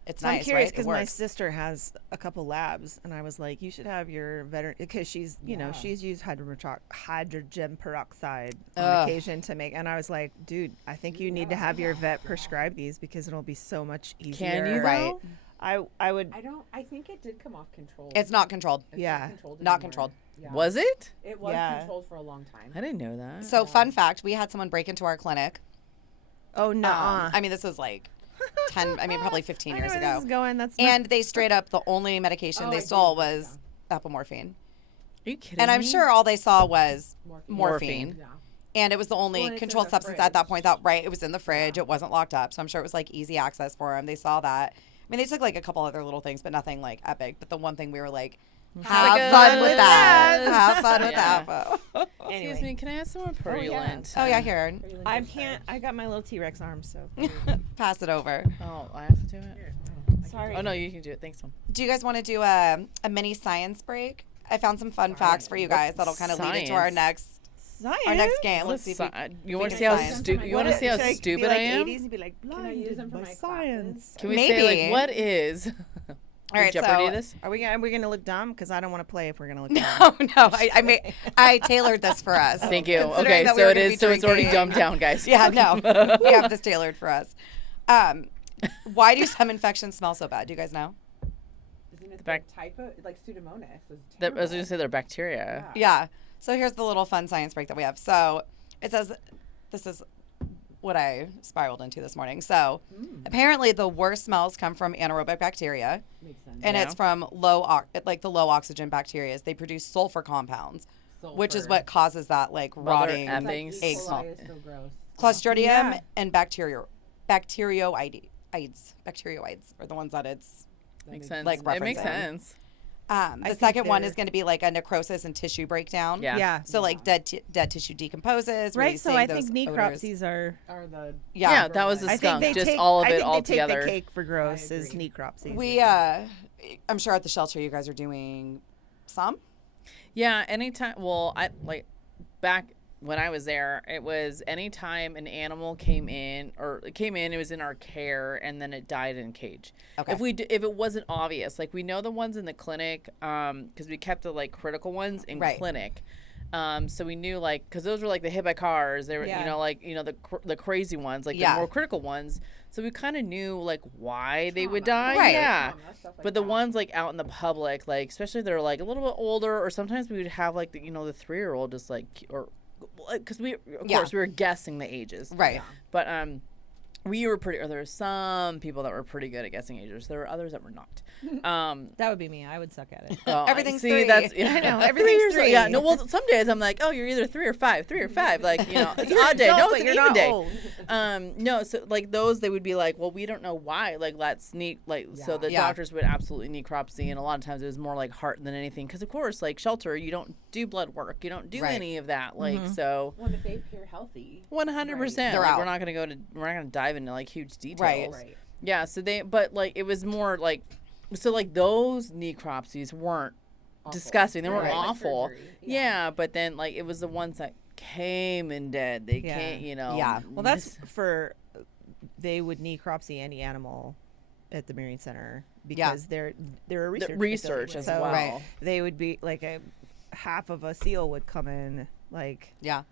it's So nice, I'm curious right? It because my works. sister has a couple labs, and I was like, you should have your veteran, because she's, you know, Yeah. she's used hydrogen peroxide on Ugh. occasion to make, and I was like, dude, I think you need to have your vet prescribe these because it'll be so much easier. Can you Right. though? I would. I think it did come off control. It's not controlled. It's Yeah. not controlled. Not anymore. controlled. Yeah. Was it? It was Yeah. controlled for a long time. I didn't know that. So, fun fact, we had someone break into our clinic. Oh no. I mean, this is like 10, I mean, probably 15 years This ago. is going. That's not- And they straight up, the only medication Oh, they I stole do, was apomorphine. Are you kidding And I'm me? sure all they saw was Morphine. morphine. Yeah. And it was the only Well, it's in controlled the substance at that fridge. point. That right, it was in the fridge. Yeah. It wasn't locked up, so I'm sure it was like easy access for them. They saw that. I mean, they took like a couple other little things, but nothing like epic. But the one thing we were like, have like, fun with that. yes. Have fun with Yeah. Apo. Excuse Anyway. me, can I have some more purulent? Oh yeah, here, I can't. I got my little T-Rex arm, so. pass it over. Oh, I have to do it. Sorry. Oh no, you can do it. Thanks, Mom. Do you guys want to do a mini science break? I found some fun facts for you guys that'll kind of lead into our Science? next Science. game. Let's see if we, You want to can see how science. stupid? You want to What see how should I be stupid like I am? 80s and be like, Can I use them for blinded my by science. Can we Maybe. say like what is? All right, Jeopardy so- this? Are we gonna look dumb? Because I don't want to play if we're gonna look dumb. no, I tailored this for us. Thank you. Considering Okay, that we so were it gonna is. be So it's already drinking- dumbed down, guys. Yeah, no, we have this tailored for us. Why do some infections smell so bad? Do you guys know? Isn't it the back- type of like Pseudomonas? Is I was terrible. going to say they're bacteria. Yeah. So here's the little fun science break that we have. So it says, this is what I spiraled into this morning. So apparently the worst smells come from anaerobic bacteria, Makes sense. and Yeah. it's from like the low oxygen bacteria. They produce sulfur compounds, which is Sulfur. what causes that like Mother rotting effing It's egg like E. smell. coli is so gross. Clostridium Yeah. and bacterioides. Bacterioides are the ones that it's. Makes sense. Like it makes referencing. sense. The think second one they're- is going to be like a necrosis and tissue breakdown. Yeah. Yeah. So like dead tissue decomposes. Right. So releasing I those think odors. necropsies are. Are the Yeah. Yeah, that was the I think skunk. they Just take all of I it think all they take together. the cake for gross I is agree. necropsies. We I'm sure at the shelter you guys are doing some. Yeah, anytime. Well, I like back when I was there, it was anytime an animal came in, it was in our care, and then it died in a cage. Okay. If it wasn't obvious, like we know the ones in the clinic, because we kept the like critical ones in Right. clinic. So we knew like because those were like the hit by cars. They were Yeah. the crazy ones, like Yeah. the more critical ones. So we kind of knew like why they would Trauma. die. Right. Yeah. Trauma, stuff like But the that. ones like out in the public, like especially if they're like a little bit older, or sometimes we would have like the 3-year-old just like, or because we of Yeah. course we were guessing the ages, Right. but we were pretty, or there were some people that were pretty good at guessing ages. There were others that were not. That would be me. I would suck at it. Everything's see, 3. That's, I know, everything's everything's 3. Yeah, no, well, some days I'm like, oh, you're either 3 or 5, 3 or 5. Like, you know, it's an odd day. No, it's an you're even not day. old. No, so like those, they would be like, well, we don't know why. Like, let's so the doctors would absolutely necropsy, and a lot of times it was more like heart than anything, because of course, like shelter, you don't do blood work, you don't do any of that. Like, so. Well, if they appear healthy, 100%. They're Like, out. we're not gonna dive into like huge details. Right. Yeah. So but like it was more like, so like those necropsies weren't disgusting. They weren't Right. Like awful. surgery. Yeah, but then like it was the ones that came in dead. They Yeah. can't, you know. Yeah. Well, that's for they would necropsy any animal at the Marine Center because they're a research facility. as So well. Right. they would be like a half of a seal would come in, like Yeah.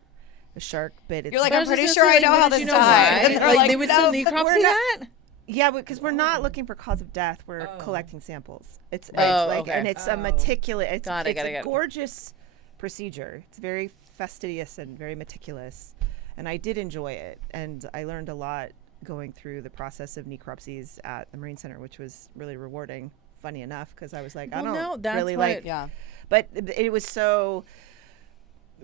a shark bit. You're like, But I'm was pretty just sure gonna I say, know like, how but this you know died. why? And they're Like, like, they would no, still we're necropsy not. that. yeah, because we're not looking for cause of death. We're collecting samples. It's Oh, like, okay. and it's a meticulous. It's, Got it, it's got it, a got it. gorgeous procedure. It's very fastidious and very meticulous, and I did enjoy it, and I learned a lot going through the process of necropsies at the Marine Center, which was really rewarding. Funny enough, because I was like, I Well, don't no, that's really what- like, Yeah. but it was so.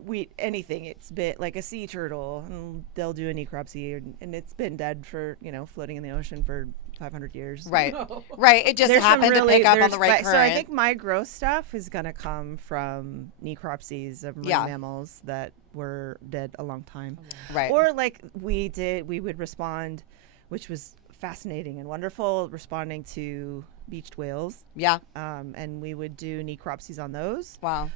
It's been like a sea turtle, and they'll do a necropsy, and it's been dead for floating in the ocean for 500 years. Right. Right. It just There's some happened to pick up on there's- the right So I current. think my gross stuff is gonna come from necropsies of marine mammals that were dead a long time, Right. or like we would respond, which was fascinating and wonderful, responding to beached whales, Yeah. and we would do necropsies on those. Wow.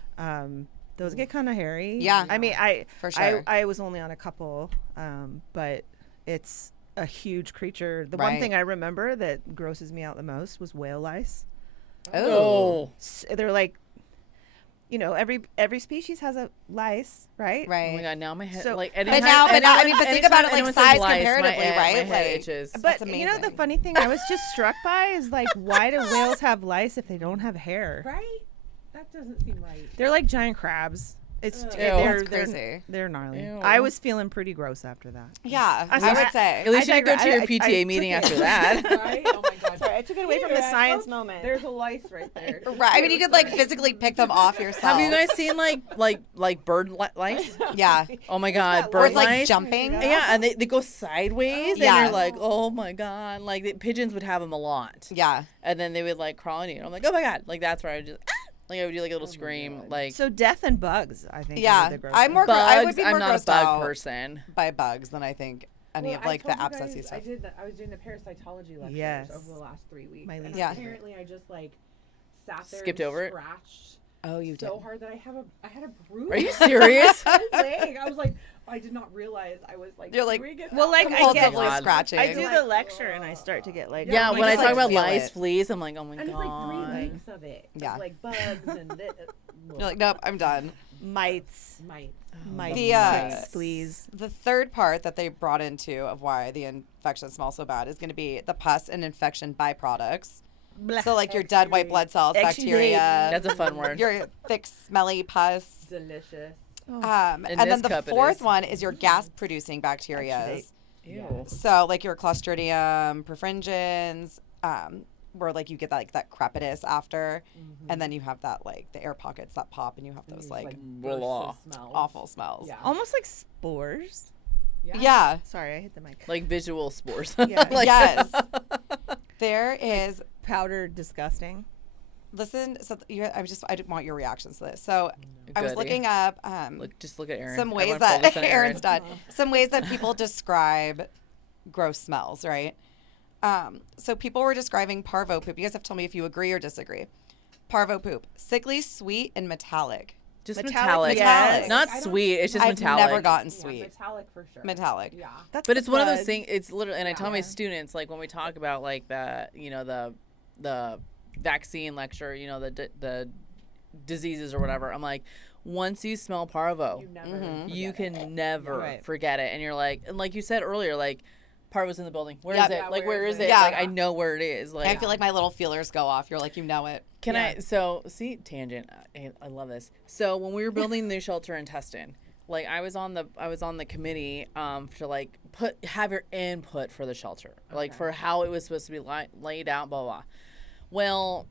Those get kind of hairy. Yeah. I mean, For sure. I was only on a couple, but it's a huge creature. The one Right. thing I remember that grosses me out the most was whale lice. Oh. They're like, every species has a lice, right? Right. Oh my god! Now my head So- like. But now- but now- I mean, but think about it, like, anyone size says lice, comparatively, my right? head Like- itches. But That's the amazing. funny thing I was just struck by is like, why do whales have lice if they don't have hair? Right? That doesn't seem right. They're like giant crabs. It's Ew. they're, That's crazy. They're gnarly. Ew. I was feeling pretty gross after that. Yeah. I- I would say. At least you didn't go to your I PTA meeting took it. after that. Right? Oh my god. Sorry, I took it away from the science moment. There's a lice right there. Right. I mean, you could like physically pick them off yourself. Have you guys seen like bird lice? Yeah. Oh my god, Or bird it's like lice. jumping. Yeah, and they go sideways, Yeah. and you're like, oh my god. Like the pigeons would have them a lot, Yeah. and then they would like crawl on you. And I'm like, oh my god. Like that's where I would just like I would do like a little scream, like So death and bugs, I think. Yeah. are the gross I'm ones. more I would bugs. be I'm more not a grossed bug out person. by bugs than I think any of like the abscessy stuff. I was doing the parasitology lectures Yes. over the last 3 weeks. My and least Yeah. apparently I just like sat there Skipped and over it? scratched Oh, you so did. hard that I had a bruise. Are you serious? on my leg. I was like, I did not realize I was like. You're like, doing it well, that like, way. I get- Compulsively God. scratching. I do Like, the lecture and I start to get like Yeah, you when I just, talk like, about feel lice, it. fleas, I'm like, oh my And it's like 3 god. weeks of it. Yeah. Of, like bugs and You're like, nope, I'm done. mites, mites. mites, The, ticks, fleas. The third part that they brought into of why the infection smells so bad is going to be the pus and infection byproducts. So like your dead white blood cells, Exudate. bacteria, That's a fun word. your thick, smelly pus. Delicious. And In then this the cup it fourth is. one is your gas-producing bacteria. Exudate. Ew. So like your Clostridium perfringens, where like you get that like that crepitus after, and then you have that like the air pockets that pop, and you have those like blah. smells. awful smells. Yeah. Almost like spores. Yeah. Sorry, I hit the mic. Like visual spores. Yeah. Like- Yes. There is. Powder, disgusting. Listen. So I just want your reactions to this. So I was Goody. looking up Just look at Aaron. some ways Everyone that focus on Aaron's Aaron. done. Some ways that people describe gross smells, right? So people were describing parvo poop. You guys have to tell me if you agree or disagree. Parvo poop, sickly, sweet, and metallic. Just Metallic, metallic. yes. Not I don't- sweet. It's just I've metallic. never gotten Yeah, sweet. metallic for sure. Metallic. Yeah. That's But the it's one of those bug. things. It's literally, and I tell my Yeah. students, like when we talk about like the vaccine lecture, the diseases or whatever. I'm like, once you smell parvo, You never. you forget it. can never Right. forget it. And you're like, and like you said earlier, like parvo's in the building. Where is Yep. it? Yeah, Like where where is is it? it? Yeah. Like I know where it is. Like I feel like my little feelers go off. You're like, you know it. Can Yeah. I? So see, tangent. I love this. So when we were building the new shelter in Tustin, like I was on the committee to like have your input for the shelter, like for how it was supposed to be laid out, blah blah. Well,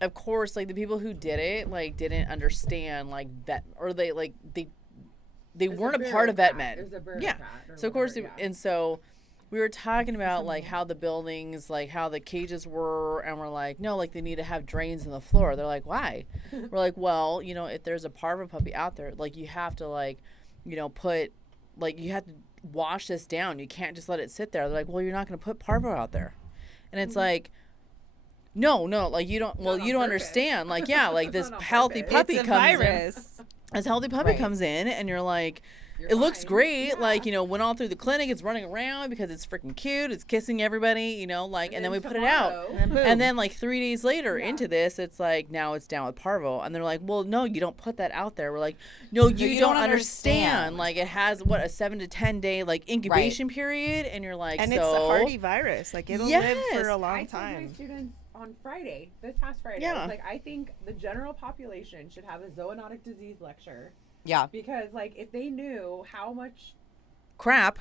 of course, like the people who did it like didn't understand like vet, or they weren't a part of vet med. Yeah. So of course, and so we were talking about like how the buildings, like how the cages were, and we're like, no, like they need to have drains in the floor. They're like, why? We're like, well, you know, if there's a Parvo puppy out there, like you have to like, you know, you have to wash this down. You can't just let it sit there. They're like, well, you're not going to put Parvo out there. And it's like, no, like you don't, well, you don't understand. Like, yeah, like this healthy puppy comes in. This healthy puppy comes in and you're like, it looks great. Like, you know, went all through the clinic. It's running around because it's freaking cute. It's kissing everybody, you know, like, and then we put it out. And then like 3 days later into this, it's like, now it's down with Parvo. And they're like, well, no, you don't put that out there. We're like, no, you don't understand. Like it has what, a 7 to 10 day like incubation period. And you're like, and so. It's a hardy virus. Like it'll live for a long time. I told my students on Friday, this past Friday, I was like, I think the general population should have a zoonotic disease lecture. Yeah. Because, like, if they knew how much crap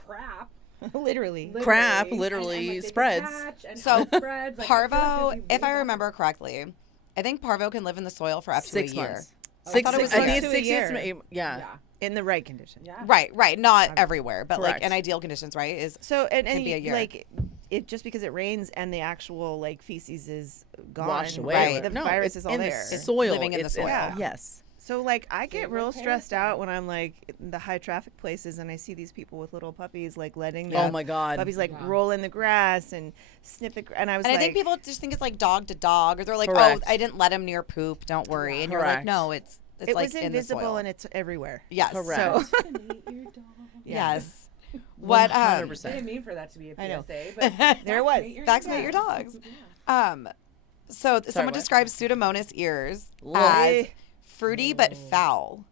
literally and spreads. So spreads, like, Parvo, if I remember correctly, I think Parvo can live in the soil for up to 6 a year. months. I thought it was I think like it's 6 years. Yeah. In the right conditions. Yeah. Right. Not everywhere, but Correct. like in ideal conditions, right? Is so and be a year. like it just because it rains and the actual like feces is gone, Washed away. right? The No, virus it's is all in there. the soil. Living in the soil. Yes. So like I get Same real with stressed parasites. out when I'm like in the high traffic places and I see these people with little puppies like letting Oh the my God. puppies like roll in the grass and sniff it. And I was and like, I think people just think it's like dog to dog, or they're like, Correct. oh, I didn't let him near poop, don't worry. And you're like, Correct. no, it's it like was in the invisible soil. and it's everywhere. Yes. Correct. So Yes. What 100%. I didn't mean for that to be a I know. PSA, but There it was. vaccinate your dogs. So someone what? describes Pseudomonas ears Ugh. as fruity but foul.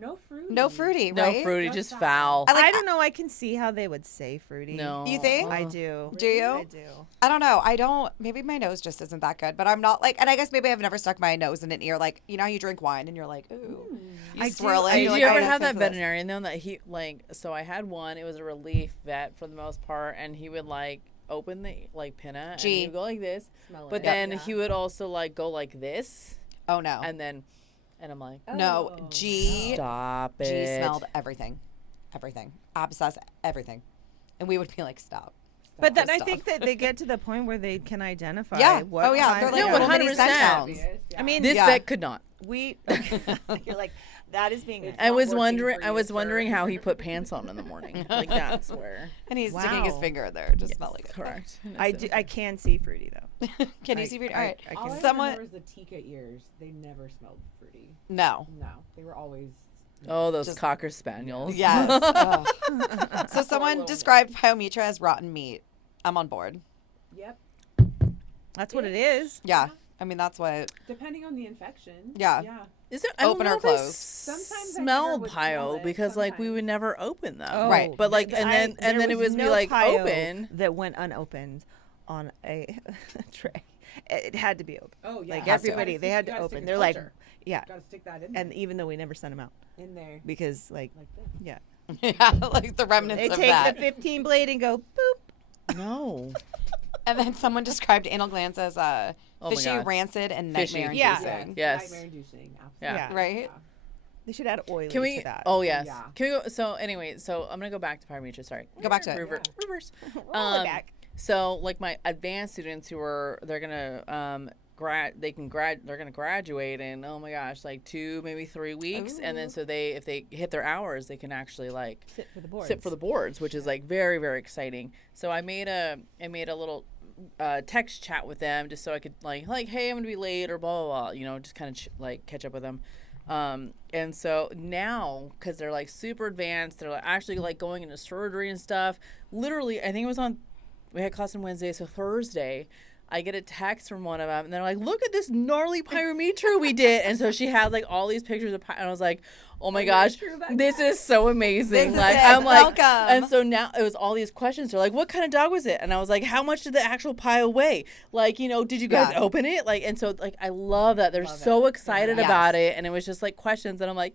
no fruit. No fruity, No right? fruity, Just just foul. foul. I don't know. I can see how they would say fruity. No. You think? I do. Do you? I do. I don't know. I don't. Maybe my nose just isn't that good, but I'm not like. And I guess maybe I've never stuck my nose in an ear. Like, you know how you drink wine and you're like, ooh, you I swirl do- it. I Did you're you like, ever oh, have that's that good for this. veterinarian though that he like? So I had one. It was a relief vet for the most part, and he would like open the like pinna and he would go like this, Smell but it. then Yeah. he would also like go like this, Oh no. and I'm like, No, Oh. G stop it. G smelled everything, abscess, everything, and we would be like, stop. But then I Stop. think that they get to the point where they can identify. Yeah. What Oh yeah. kind- They're like No, little mini 100%. scent hounds. I mean, This Yeah. vet could not. we. You're like, that is being. I not was working wondering. for I you, was sir. wondering how he put pants on in the morning. Like that's where. And he's sticking his Wow. finger in there, just smelling it. Correct. I do. I can see fruity though. Can you see fruity? All right. I All can. I Someone- remember was the Tika ears. They never smelled fruity. No. No, they were always. Oh, those Just- cocker spaniels. Yes. Ugh. So someone little described pyometra as rotten meat. I'm on board. Yep. That's what it is. Yeah. I mean, that's what. Depending on the infection. Yeah. Yeah. Is it? I don't Open know or if I closed? Sometimes I never smelled would smell pyo it, because like we would sometimes. never open them. Oh, Right. But like there and then it was was be no like pyo open. that went unopened on a tray. It had to be open. Oh yeah. Like Has to. everybody, they had to open. They're like, yeah. Gotta stick that in. And even though we never sent them out in there. because like Like this. yeah, Yeah, like the remnants they of take that. the 15 blade and go boop. No. And then someone described anal glands as Oh my fishy, God. rancid, and Fishy. nightmare Yeah. inducing. Yes. Nightmare inducing. Absolutely. Yeah. Right? They should add oily Can we? to that. Oh yes. Yeah. Can we go? So anyway, so I'm gonna go back to pyometra. Sorry. Go back to it. Reverse. Roll it back. So like my advanced students they're gonna they're gonna graduate in, oh my gosh, like 2 maybe 3 weeks, and then so if they hit their hours they can actually like Sit for the boards. sit for the boards, which is like very, very exciting. So I made a little text chat with them just so I could like hey, I'm gonna be late or blah blah blah, you know, just kind of like catch up with them. And so now, because they're like super advanced, they're like actually like going into surgery and stuff. Literally, I think it was we had class on Wednesday, so Thursday I get a text from one of them, and they're like, look at this gnarly pyometra we did. And so she had like all these pictures of and I was like, oh my Are you gosh, sure about this that? is so amazing. This is Like, it. I'm like, Welcome. and so now it was all these questions. They're like, what kind of dog was it? And I was like, how much did the actual pile weigh? Like, did you guys Yeah. open it? Like, and so like, I love that. They're Love so it. excited Yes. about it. And it was just like questions. And I'm like,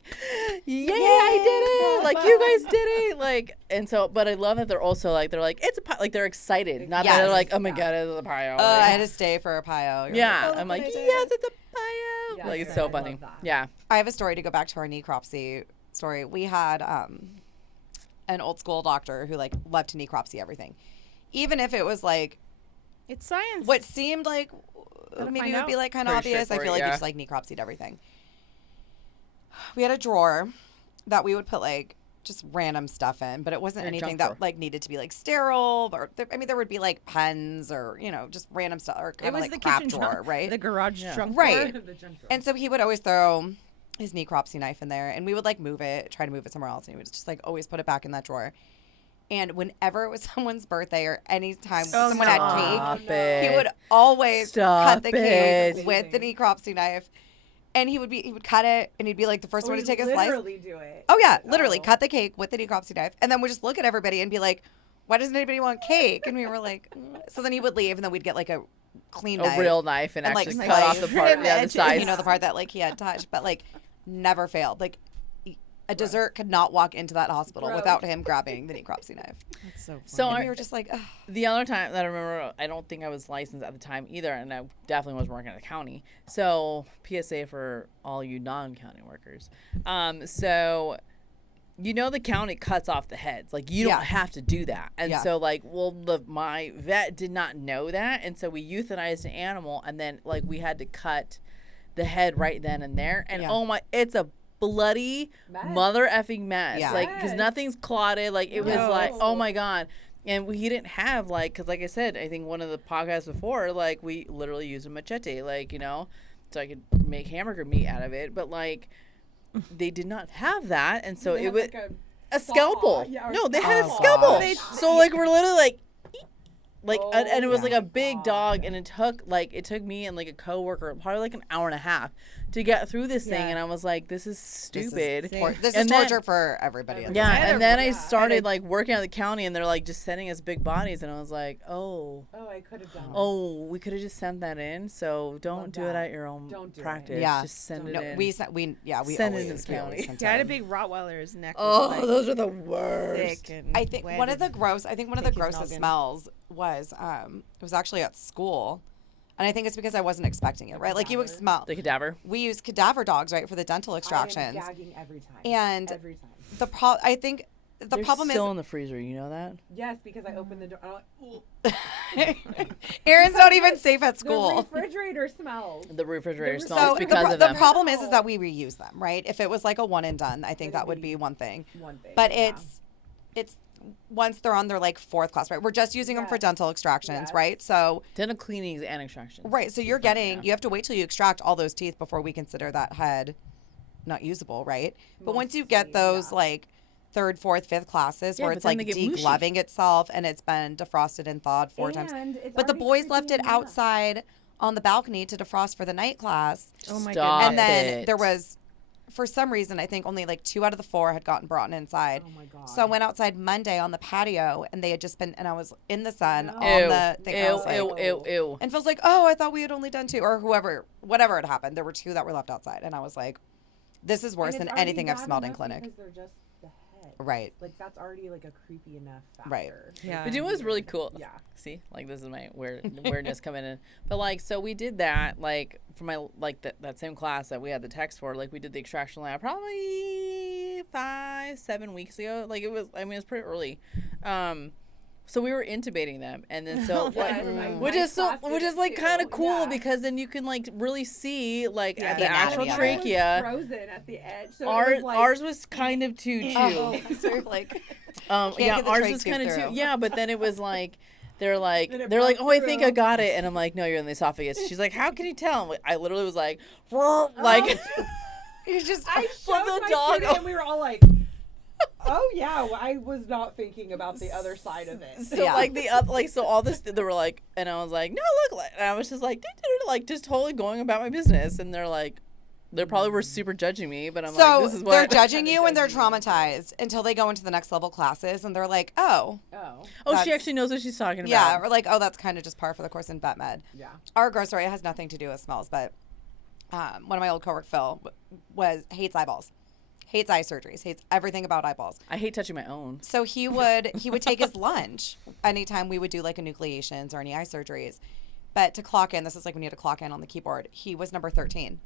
yay, I did it. Like, you guys did it. Like, and so, but I love that they're also like, it's a pile. Like, they're excited. Not that they're Yes. like, oh my God, it's a pile. I Like, had to stay for a pio. You're yeah. like, "Oh, I'm look like, what I did." yes, it's a pile. Yeah, Like, that's it's so right. I funny. love that. Yeah. I have a story to go back to our necropsy story. We had an old school doctor who like loved to necropsy everything, even if it was like It's science. what seemed like Gotta maybe find it would be out. like kind of Pretty obvious. I feel straightforward, like he yeah. just like necropsied everything. We had a drawer that we would put like just random stuff in, but it wasn't Your anything junk drawer. that like needed to be like sterile or there would be like pens or just random stuff or It kind of was like the crap kitchen drawer, trunk, right? The garage Yeah. trunk Right. drawer. The junk drawer. And so he would always throw his necropsy knife in there, and we would like try to move it somewhere else, and he would just like always put it back in that drawer. And whenever it was someone's birthday or any time Oh, someone had Stop cake, it. he would always Stop cut the cake it. with the necropsy knife, and he would cut it, and he'd be like the first one to take a slice. Literally do it. Oh yeah, literally cut the cake with the necropsy knife, and then we'd just look at everybody and be like, "Why doesn't anybody want cake?" And we were like, So then he would leave, and then we'd get like a clean knife. A real knife and And, like, actually cut off the slice part, the yeah, the edges. size. the part that like he had touched, but like never failed. Like a dessert could not walk into that hospital Gross. without him grabbing the necropsy knife. That's so funny. So And our- we were just like, ugh. The other time that I remember, I don't think I was licensed at the time either, and I definitely wasn't working at the county. So PSA for all you non-county workers. So the county cuts off the heads. Like, you Yeah. don't have to do that. And Yeah. so, like, my vet did not know that, and so we euthanized an animal, and then, like, we had to cut the head right then and there. And, Yeah. oh, my, it's a bloody Mess. mother effing mess. Yeah. Like, because Yes. nothing's clotted. Like, it was No. like, oh, my God. And he didn't have, like, because, like I said, I think one of the podcasts before, like, we literally used a machete, like, so I could make hamburger meat out of it. But, like, they did not have that. And so They it had, was like, a scalpel. Yeah, or No, they had a Oh, scalpel. gosh. So, like, we're literally, like, and it was Oh like my a big God. dog, and it took me and like a coworker probably like an hour and a half to get through this thing, Yeah. and I was like, this is stupid. This is And then- torture for everybody. at this Yeah, point. and then I Yeah. started like working at the county, and they're like just sending us big bodies, and I was like, Oh, I could have done that. we could have just sent that in. So don't Love do it that. at your own Don't do it. practice. Yeah. Just send it No, in. we Send it in always the we county. always sent Yeah, I had a him. big Rottweiler. His neck Oh, was like those are the worst. thick and I think one of the Take his grossest noggin. smells was it was actually at school, and I think it's because I wasn't expecting it. Right, like you would Cadaver? smell. The cadaver. We use cadaver dogs, right, for the dental I am extractions. gagging every time. And every time. I think the They're problem still in the freezer. You know that? Yes, because I opened the door. I'm like, is Aaron's not even safe at the school. refrigerator smells. The refrigerator So smells So because of the them. problem is that we reuse them, right? If it was like a one and done, I think It'd that would be be one thing. One thing. But yeah. it's once they're on their like fourth class, right? We're just using them for Yes. dental extractions, Yes. right? So Dental cleanings and extractions. right, so you're getting you have to wait till you extract all those teeth before we consider that head not usable, right? But once you get Mostly, those yeah. like third, fourth, fifth classes Yeah, where but it's then like they get mushy. degloving itself and it's been defrosted and thawed 4 times. And it's But the already boys left creepy it enough. outside on the balcony to defrost for the night class. Oh my Stop goodness. And then it. there was, for some reason, I think only like 2 out of the 4 had gotten brought inside. Oh my God. So I went outside Monday on the patio, and they had just been, and I was in the sun No. on Ew, the thing. I ew, was like, ew. and Phil's like, "Oh, I thought we had only done 2, or whatever had happened. There were 2 that were left outside, and I was like, this is And worse it's than already anything I've bad smelled in enough clinic." Because they're just the head. Right. Like that's already like a creepy enough factor. Right. Yeah. But it was really cool. Yeah. See, like this is my weirdness coming in. But like, so we did that like for my like that same class that we had the text for. Like we did the extraction lab probably 5-7 weeks ago. Like it was. I mean, it was pretty early. So we were intubating them, and then so Yeah, like, and, like, which my is so class did which it is like too. kind of cool Yeah. because then you can like really see like Yeah, the the actual anatomy of it. trachea. Frozen at the edge. So Ours, it was like, ours was kind of too Oh, too. so like, Yeah, get the ours trach was tube kind of too. through. Yeah, but then it was like, they're like, Then it like, broke oh, I think I through. got it, and I'm like, no, you're in the esophagus. She's like, how can you tell? I literally was like, like, you just I From showed the my dog. student and we were all like, oh yeah, well, I was not thinking about the other side of it. so Yeah. like so all this they were like, and I was like, no, look, and I was just like, like just totally going about my business, and they're like, They probably were super judging me, but I'm So like, this is they're what. judging you and they're Judging you. traumatized until they go into the next level classes and they're like, oh, Oh, Oh, she that's- actually knows what she's talking about. yeah, or like, oh, that's kind of just par for the course in vet med. yeah. Our grocery has nothing to do with smells, but one of my old coworkers, Phil, hates eyeballs, hates eye surgeries, hates everything about eyeballs. I hate touching my own. So he would take his lunch anytime we would do like enucleations or any eye surgeries. But to clock in, this is like when you had to clock in on the keyboard, he was number 13.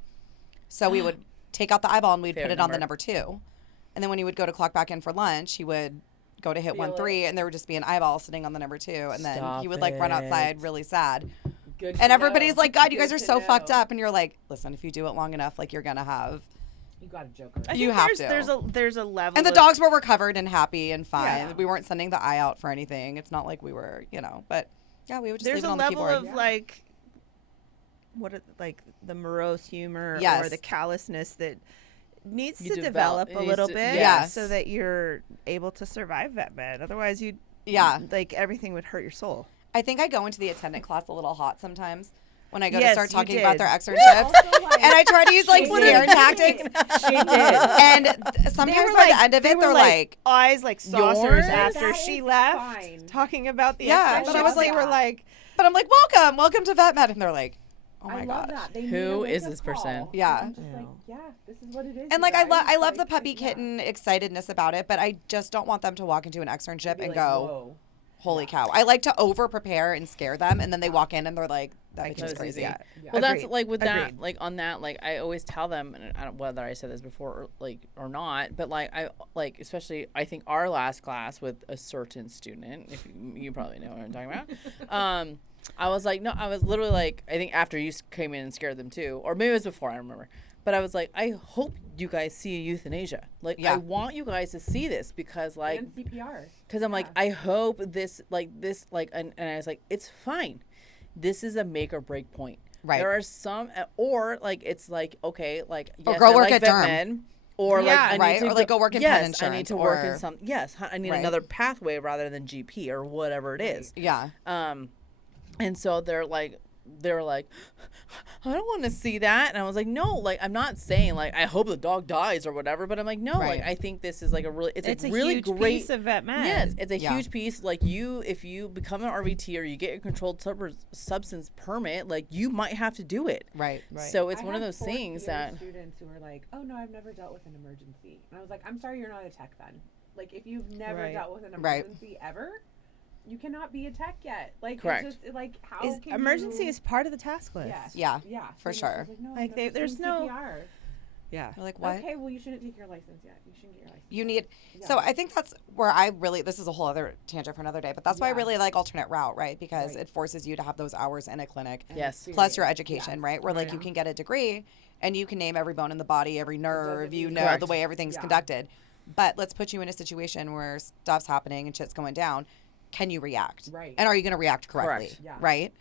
So we would take out the eyeball and we'd put Favorite it on the number. number 2. And then when he would go to clock back in for lunch, he would go to hit Feel 1-3 and there would just be an eyeball sitting on the number 2. And then Stop he would like run outside it. really sad. Good. And to everybody's know. like, God, you guys Good are to so know. fucked up. And you're like, listen, if you do it long enough, like you're going to have. You got a joker. I You think have there's a level. And the of- dogs were recovered and happy and fine. Yeah. We weren't sending the eye out for anything. It's not like we were, but yeah, we would just There's leave it a on the level keyboard. of Yeah. like, like the morose humor or Yes. the callousness that needs You to develop- develop it a needs little to- bit, Yes. so that you're able to survive vet med. Otherwise, you'd like everything would hurt your soul. I think I go into the attendant class a little hot sometimes when I go to Yes, start you talking about did. their externships. Also, like, And I try to use like What scare does tactics. She did. And They sometimes were by the like- end of they it, were they're like, eyes like saucers Yours? after That she is left, fine. talking about the Yeah, externships. but I was They like- were like, but I'm like, welcome to vet med. And they're like, oh my I gosh. love that. They Who need a is wake-up this person? call. Yeah. I'm just like, yeah, this is what it is. And you like I guys. love the Like, puppy yeah. kitten excitedness about it, but I just don't want them to walk into an externship Be and like, go, whoa. holy cow. I like to over prepare and scare them, and then they walk in and they're like, that bitch That is was crazy. easy. Yeah. Well, that's Agreed. like with that, Agreed. like on that, like I always tell them, and I don't whether I said this before or not, but like I like especially I think our last class with a certain student, if you probably know what I'm talking about. I was like, no, I was literally like, I think after you came in and scared them too, or maybe it was before, I don't remember. But I was like, I hope you guys see euthanasia. Like, Yeah. I want you guys to see this because, like, And CPR. because I'm like, I hope this, and I was like, it's fine. This is a make or break point. Right. There are some, or like, it's like, okay, like, Or yes, go I work like at vet derm. med, or Yeah, like, I right? need to Or, like, go work in pet yes, I need insurance, to work in or- some, yes, I need Right. another pathway rather than GP or whatever it is. Yeah. And so they were like, I don't want to see that. And I was like, no, like, I'm not saying like, I hope the dog dies or whatever, but I'm like, no, Right. like, I think this is like it's a really huge great piece of vet med. Yes, it's a Yeah. huge piece. Like if you become an RVT or you get a controlled substance permit, like you might have to do it. Right. So it's I one of had those fourth things year that students who were like, "Oh no, I've never dealt with an emergency," and I was like, "I'm sorry, you're not a tech then. Like, if you've never Right. dealt with an Right. emergency ever, you cannot be a tech yet. Like, Correct. It's just like how Is can emergency you... is part of the task list. Yes. Yeah, Yeah, for So I was sure. Like, no, Like, I've never there's seen no- CPR. Yeah. You're like, what? Okay, well, you shouldn't take your license yet. You shouldn't get your license. You need so Yeah. I think that's where I really this is a whole other tangent for another day, but that's why I Yeah. really like alternate route, right? Because Right. it forces you to have those hours in a clinic And Yes. plus your experience. education, Yes. right? Where like Yeah. you can get a degree and you can name every bone in the body, every nerve, you mean- know Correct. the way everything's Yeah. conducted. But let's put you in a situation where stuff's happening and shit's going down. Can you react? Right. And are you going to react correctly? Correct. Yeah. Right?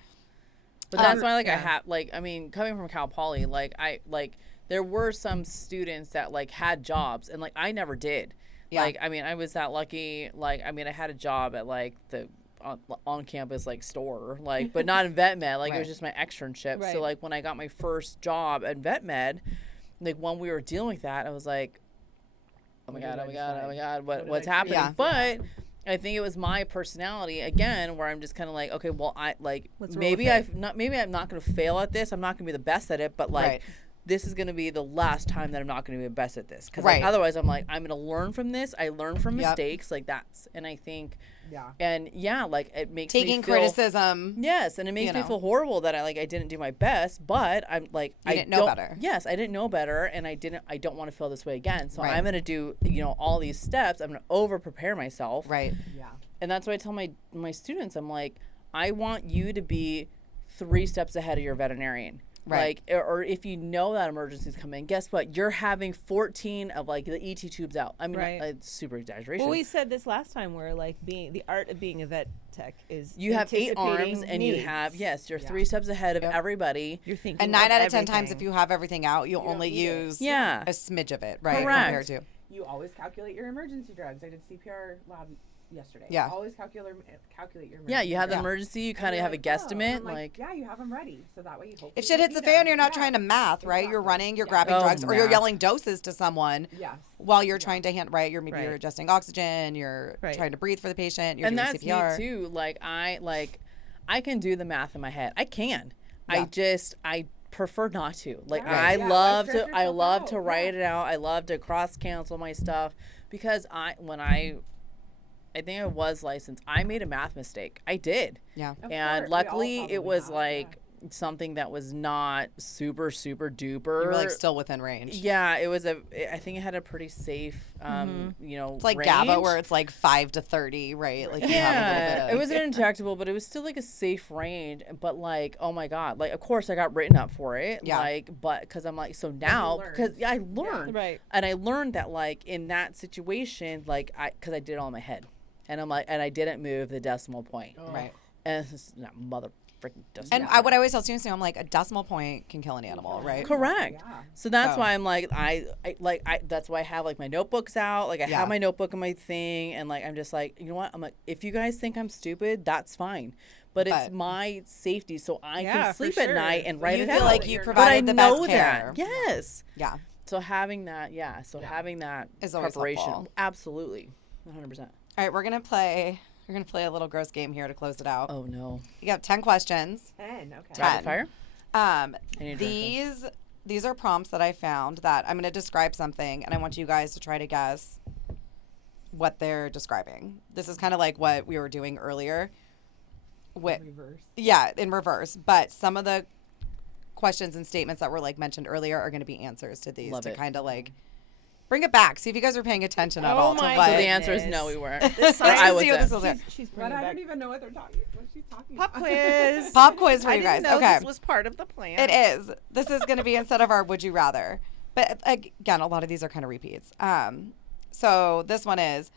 But that's why, like, I yeah. have, like, I mean, coming from Cal Poly, like, there were some students that, like, had jobs, and, like, I never did. Yeah. Like, I mean, I was that lucky, like, I mean, I had a job at, like, the on-campus, like, store, like, but not in vet med. Like, it was Right. just my externship. Right. So, like, when I got my first job at vet med, like, when we were dealing with that, I was like, oh my What God, did oh I my God, oh decide? my God, What did what's I happening? choose? But I think it was my personality again, where I'm just kind of like, okay, well, Let's roll maybe with it. maybe I'm not going to fail at this. I'm not going to be the best at it, but like, Right. this is going to be the last time that I'm not going to be the best at this. Because Right. otherwise, I'm like, I'm going to learn from this. I learn from Yep. mistakes, like that's, and I think, Yeah. and yeah, like it makes Taking me feel, criticism. Yes, and it makes you me know. feel horrible that I didn't do my best, but I'm like You I didn't know don't- better. Yes, I didn't know better, and I don't want to feel this way again. So Right. I'm gonna do all these steps. I'm gonna over prepare myself, Right. Yeah. and that's why I tell my students, I'm like, I want you to be 3 steps ahead of your veterinarian. Right. Like, or if you know that emergency's coming, guess what? You're having 14 of like the ET tubes out. I mean, Right. it's super exaggeration. Well, we said this last time, where like the art of being a vet tech is you have 8 arms, anticipating and you needs. have you're Yeah. 3 steps ahead of Yep. everybody. You're thinking And 9 of out of 10 times, if everything. you have everything out, you'll You don't only need it. use Yeah. a smidge of it, right? Correct. Compared to. You always calculate your emergency drugs. I did CPR lab yesterday. Yeah. Always calculate your emergency. Yeah, you have the Yeah. emergency. You And kind of you're have a like, oh. guesstimate. And I'm Like, yeah, you have them ready, so that way you hope. If shit hits the fan, you're not trying to math, right? You're Exactly. running, you're Yeah. grabbing Oh, drugs, or you're math. yelling doses to someone Yes. while you're trying to right. You're maybe Right. you're adjusting oxygen, you're Right. trying to breathe for the patient, you're and doing that's CPR. me too. Like I can do the math in my head. I can. Yeah. I prefer not to. Like Right. I Yeah, love stress to I yourself love out. to write Yeah. it out. I love to cross cancel my stuff because I think I was licensed. I made a math mistake. I did. Yeah. Of And course, we all luckily probably it was have, like something that was not super duper. You were like still within range. Yeah, it was I think it had a pretty safe you know, It's like range. GABA where it's like 5 to 30, right? Like you have a little bit Yeah, of, it was an injectable, but it was still like a safe range. But like, oh my god, like of course I got written up for it. Yeah. Like, but because I'm like, so now learned. because I learned, Right. and I learned that like in that situation, like because I did it all in my head, and I'm like, and I didn't move the decimal point, right. and it's just not mother freaking decimal. And point. what I always tell students, I'm like, a decimal point can kill an animal, right? Correct. Yeah. So that's So- why I'm like I that's why I have like my notebooks out. Like I Yeah. have my notebook and my thing, and like I'm just like, you know what? I'm like, if you guys think I'm stupid, that's fine. But it's But- my safety, so I Yeah, can for sleep at sure. night and So write you it feel out. like you But I provided the best know care. that. Yes. Yeah. So having that, yeah. So having that Is always preparation, helpful. absolutely, 100%. All right, we're gonna play a little gross game here to close it out. Oh no. You got 10 questions. 10. Okay. Ten. Rapid fire. Um, I need to drink these are prompts that I found that I'm gonna describe something, and I want you guys to try to guess what they're describing. This is kind of like what we were doing earlier. Reverse. Yeah, in reverse. But some of the questions and statements that were like mentioned earlier are going to be answers to these Love to it. kind of like bring it back. See if you guys were paying attention at Oh all. my to what, So the goodness. answer is no, we weren't. This Or I science- was see what this then. was. She's But bringing I back don't even know what she's talking pop about. quiz. Pop quiz for I you guys. didn't know Okay. this was part of the plan. It is. This is going to be instead of our would you rather. But again, a lot of these are kind of repeats. So this one is,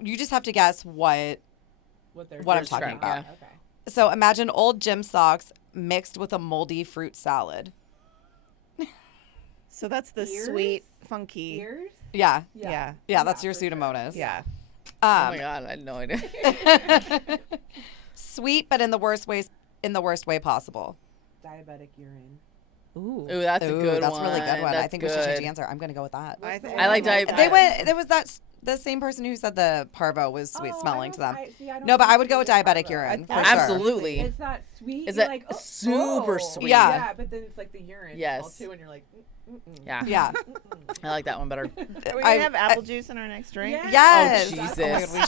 you just have to guess what What I'm We're talking describing, about. yeah. Okay. So imagine old gym socks mixed with a moldy fruit salad. So that's the Ears? sweet, funky. Ears? Yeah. Yeah. Yeah, that's your for sure. Pseudomonas. Yeah. Oh my god, I had no idea. Sweet, but in the worst way possible. Diabetic urine. Ooh. Ooh, that's a Ooh, good that's one. really good one. I That's think we should change good. the answer. I'm gonna go with that. What's the I like other one? diabetic. They went. There was the same person who said the Parvo was sweet Oh, smelling I to them. don't- I don't No, but I think would go with it's diabetic Parvo. urine for I- sure. Absolutely. It's that sweet. Is you're that like, oh, super oh. sweet? Yeah. Yeah, but then it's like the urine. Yes. Too, and you're like, Yeah. Yeah. I like that one better. Are we I- gonna have apple juice in our next drink? Yeah. Yes. Oh, Oh my Jesus. God, we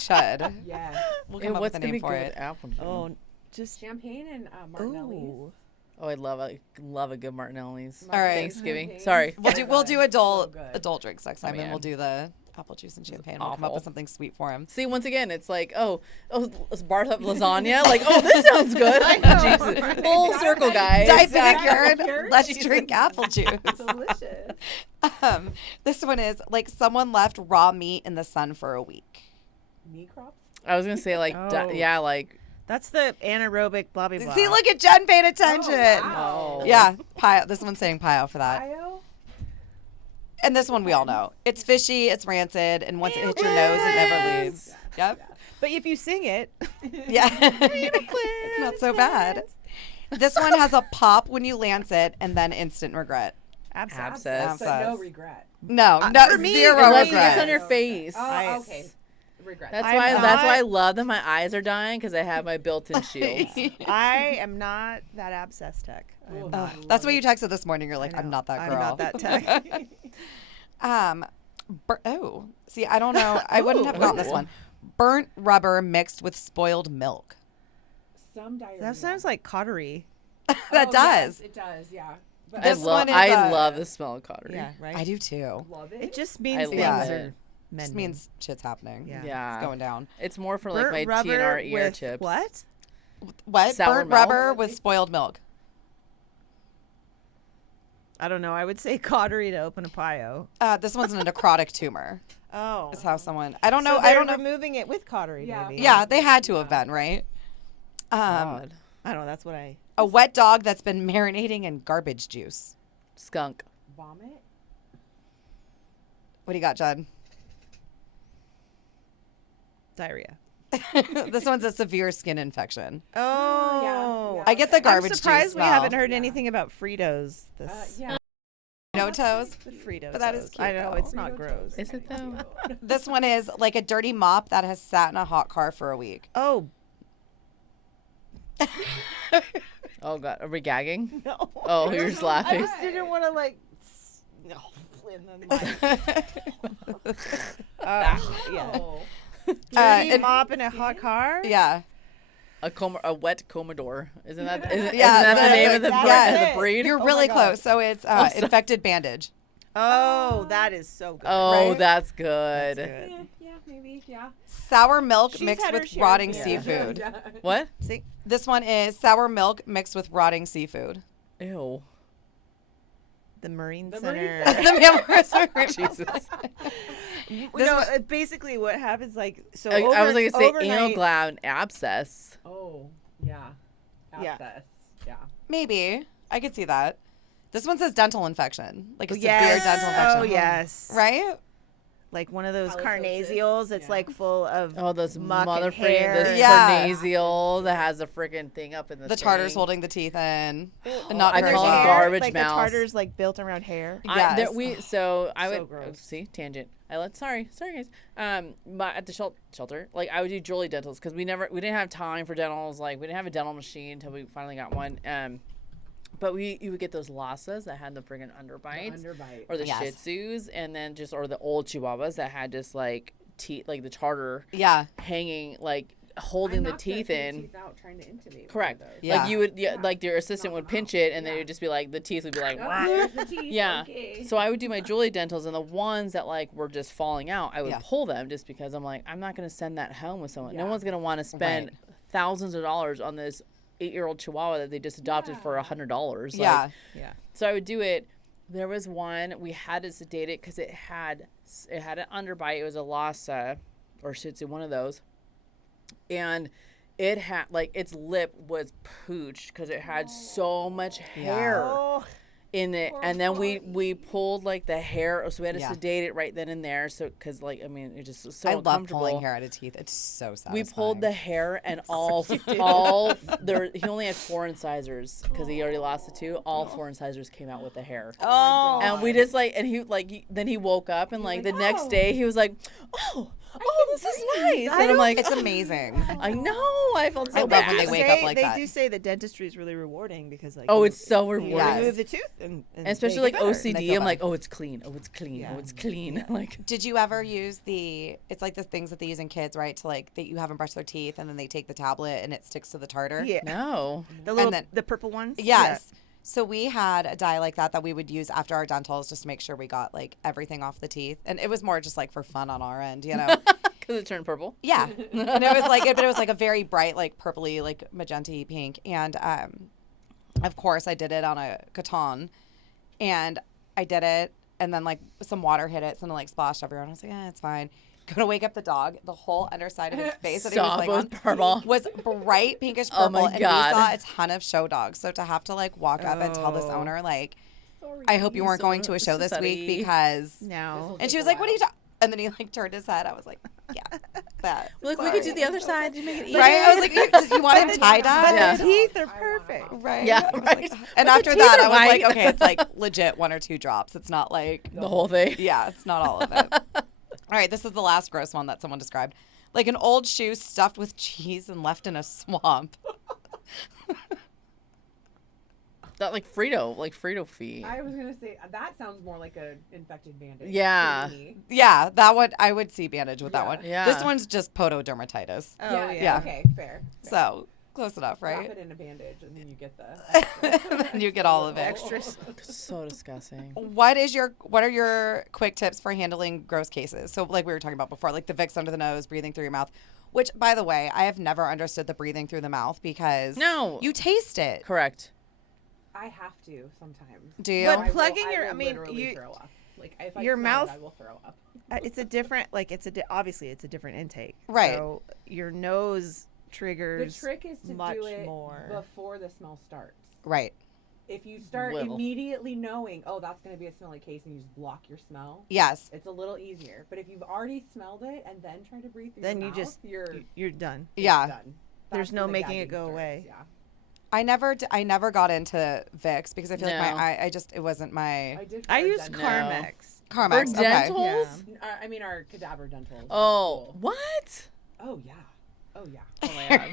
should. yeah. We'll Yeah, come up what's with a gonna name be for good it. with apple juice? Oh, just Champagne and Martinelli's. ooh. Oh, I love a good Martinelli's. All right. Thanksgiving. Champagne. Sorry. We'll do adult So good. adult drinks next time, and man. we'll do the apple juice and champagne. We'll come up awful. with something sweet for him. See, once again, it's like, it's bar up lasagna. Like, oh, this sounds good. Jesus. Full circle, guys. Diabetic urine. Urine? Let's Jesus. drink apple juice. Delicious. This one is like someone left raw meat in the sun for a week. Necropsy? I was gonna say like, Oh. yeah, like. That's the anaerobic blah blah blah. See, look at Jen paying attention. wow. Oh. Yeah, pile. This one's saying pile for that. Bio? And this one we all know. It's fishy, it's rancid, and once it hits your nose, it never leaves. Yep. But if you sing it, Yeah. It's not so bad. This one has a pop when you lance it and then instant regret. Abscess. Abscess. So no regret. No, no, for me, zero Unless it regret. gets on your face. Oh, I- okay. Regret. That's I'm why. not- That's why I love that my eyes are dying because I have my built-in shields. I am not that abscess tech. I'm Ooh. not. That's what you texted this morning. You're like, I I'm know. not that I'm girl. not that tech. See, I don't know. I wouldn't have gotten this Ooh. one. Burnt rubber mixed with spoiled milk. Some diarrhea. That sounds like cottery. That Oh, does. Yes, it does, yeah. But I This one is, love the smell of cottery. Yeah, right. I do too. love it. It just I means things love are it. mending. Just means shit's happening. Yeah. Yeah. It's going down. It's more for like Burnt my rubber TNR ear with chips. What? What? Sour Burnt milk? rubber with spoiled milk. I don't know. I would say cottery to open a pio. This one's a necrotic tumor. Oh. Is how someone. I don't know. So I don't they're know. removing it with cottery, Yeah. maybe. Yeah, they had to have been right. God. I don't know. That's what I. A wet dog that's been marinating in garbage juice. Skunk. Vomit? What do you got, Judd? Diarrhea. This one's a severe skin infection. Oh, yeah. I get the Okay. garbage I'm surprised juice we smell. haven't heard Yeah. anything about Fritos. Yeah. No toes. The Frito But that is toes. cute, I know though. it's not gross. Is it though? This one is like a dirty mop that has sat in a hot car for a week. Oh Oh God, are we gagging? no! Oh, you're just I laughing. just didn't want to like. No, yeah. Dirty and- mop in a hot car. Yeah. A wet Commodore. Isn't that isn't Yeah, that the the- name of the, yeah. the breed? You're Oh really my God. close. So it's sorry. infected bandage. Oh, that is so good. Oh, right? that's good. That's good. Yeah, maybe. Yeah. Sour milk She's mixed had her with share of rotting bandage. seafood. Yeah. What? See, This one is sour milk mixed with rotting seafood. Ew. the Marine The Center. Marine The mammal Jesus. No, basically what happens like so. I was like, say overnight- anal gland and abscess. Oh, yeah. Yeah. Abscess. Yeah. Maybe. I could see that. This one says dental infection. Like a severe Yes. dental infection. Oh yes. Right? Like one of those Halitosis. carnasials that's Yeah. like full of Oh, those muck mother and freaking hair. this Yeah. carnasial that has a freaking thing up in the The tartar's thing. holding the teeth in. And Oh, not I very call them soft. garbage like mouths. the tartar's like built around hair. Yes. I So would gross. see tangent. Sorry guys. But at the shelter, like I would do Julie dentals because we didn't have time for dentals. Like we didn't have a dental machine until we finally got one. But you would get those Lhasas that had the friggin' underbites, Underbite. or the Yes. Shih Tzus, and then or the old Chihuahuas that had just like teeth, like the tartar Yeah. hanging, like holding the teeth in. Teeth out trying to intubate. Correct. One of those. Yeah. Like you would, Yeah. like your assistant would pinch it, and then it would just be like the teeth would be like. Oh, there's the teeth. Yeah. Okay. So I would do my Julie dentals, and the ones that like were just falling out, I would Yeah. pull them just because I'm like, I'm not going to send that home with someone. No Yeah. one's going to want to spend Right. thousands of dollars on this 8-year-old Chihuahua that they just adopted for $100. Yeah. Yeah. So I would do it. There was one we had to sedate it because it had an underbite. It was a Lhasa, or Shih Tzu, one of those, and it had like its lip was pooched because it had so much hair Oh, in it, and then we pulled like the hair, so we had to Yeah. sedate it right then and there. So because like I mean it just was so I love uncomfortable. pulling hair out of teeth. It's so satisfying. We pulled the hair and all there. He only had 4 incisors because he already lost the 2. All 4 incisors came out with the hair. Oh. And we just like, and then he woke up and like the next day he was like, oh, this is nice. And I'm like, It's amazing. I know. I felt so I love bad. when they wake up like they that. do say that dentistry is really rewarding because like Oh, you- it's so you rewarding. Yes. remove the tooth and Especially they like get better. They OCD. feel I'm like, better. oh, it's clean. Oh, it's clean. Yeah. Oh, it's clean. Like, Did you ever use it's like the things that they use in kids, right? To like, that you haven't brushed their teeth and then they take the tablet and it sticks to the tartar? Yeah. no. The little then- the purple ones. Yes. So we had a dye like that we would use after our dentals just to make sure we got like everything off the teeth. And it was more just like for fun on our end, you know? Because it turned purple. Yeah. And it was like, but it was like a very bright, like purpley, like magenta pink. And of course I did it on a Catan and I did it. And then like some water hit it. So it like splashed everywhere. And I was like, it's fine. Go to wake up the dog. The whole underside of his face that he was Stop, like it was on purple. was bright pinkish Oh purple. my and God. we saw a ton of show dogs. So to have to like walk up and tell this Oh. owner, like, I hope you weren't going to a show this week Sorry. because. No. And she was like, what are you talking? And then he like turned his head. I was like, yeah, that. Look, we could do the other side to make it easier. Right? I was like, you want him tie But dye? Yeah. the teeth are perfect. Right. Yeah, I was right. like, and But the after teeth that, are I was like, white. okay, it's like legit 1 or 2 drops. It's not like, The whole thing. yeah, it's not all of it. All right, this is the last gross one that someone described. Like an old shoe stuffed with cheese and left in a swamp. That like Frito feet. I was gonna say that sounds more like a infected bandage. Yeah. to me. Yeah, that one, I would see bandage with that Yeah. one. Yeah. This one's just pododermatitis. Oh yeah, yeah. Okay. Fair. So close enough, Wrap right? it in a bandage, and then you get the. Then you get all of it. Extras. So disgusting. What are your quick tips for handling gross cases? So like we were talking about before, like the Vicks under the nose, breathing through your mouth, which by the way, I have never understood the breathing through the mouth because No. you taste it. Correct. I have to sometimes. Do you? But I will- plugging your- will I mean, literally you- throw up. Like if I your smell it, mouth- I will throw up. It's a different like obviously it's a different intake. Right. So your nose The triggers trick is to much do it more. before the smell starts. Right. If you start Will. immediately knowing, oh, that's going to be a smelly case, and you just block your smell, Yes. it's a little easier. But if you've already smelled it and then try to breathe through Then your you mouth, just you're you're done. Yeah. done. There's That's no when the making it gagging go starts, away. Yeah. I never got into Vicks because I feel like No. it wasn't my I did. For I our use dental. Carmex. Carmex. For Okay. dentals? I mean, our cadaver dentals. at Oh, school. what? Oh, yeah. Oh, yeah. Oh my god.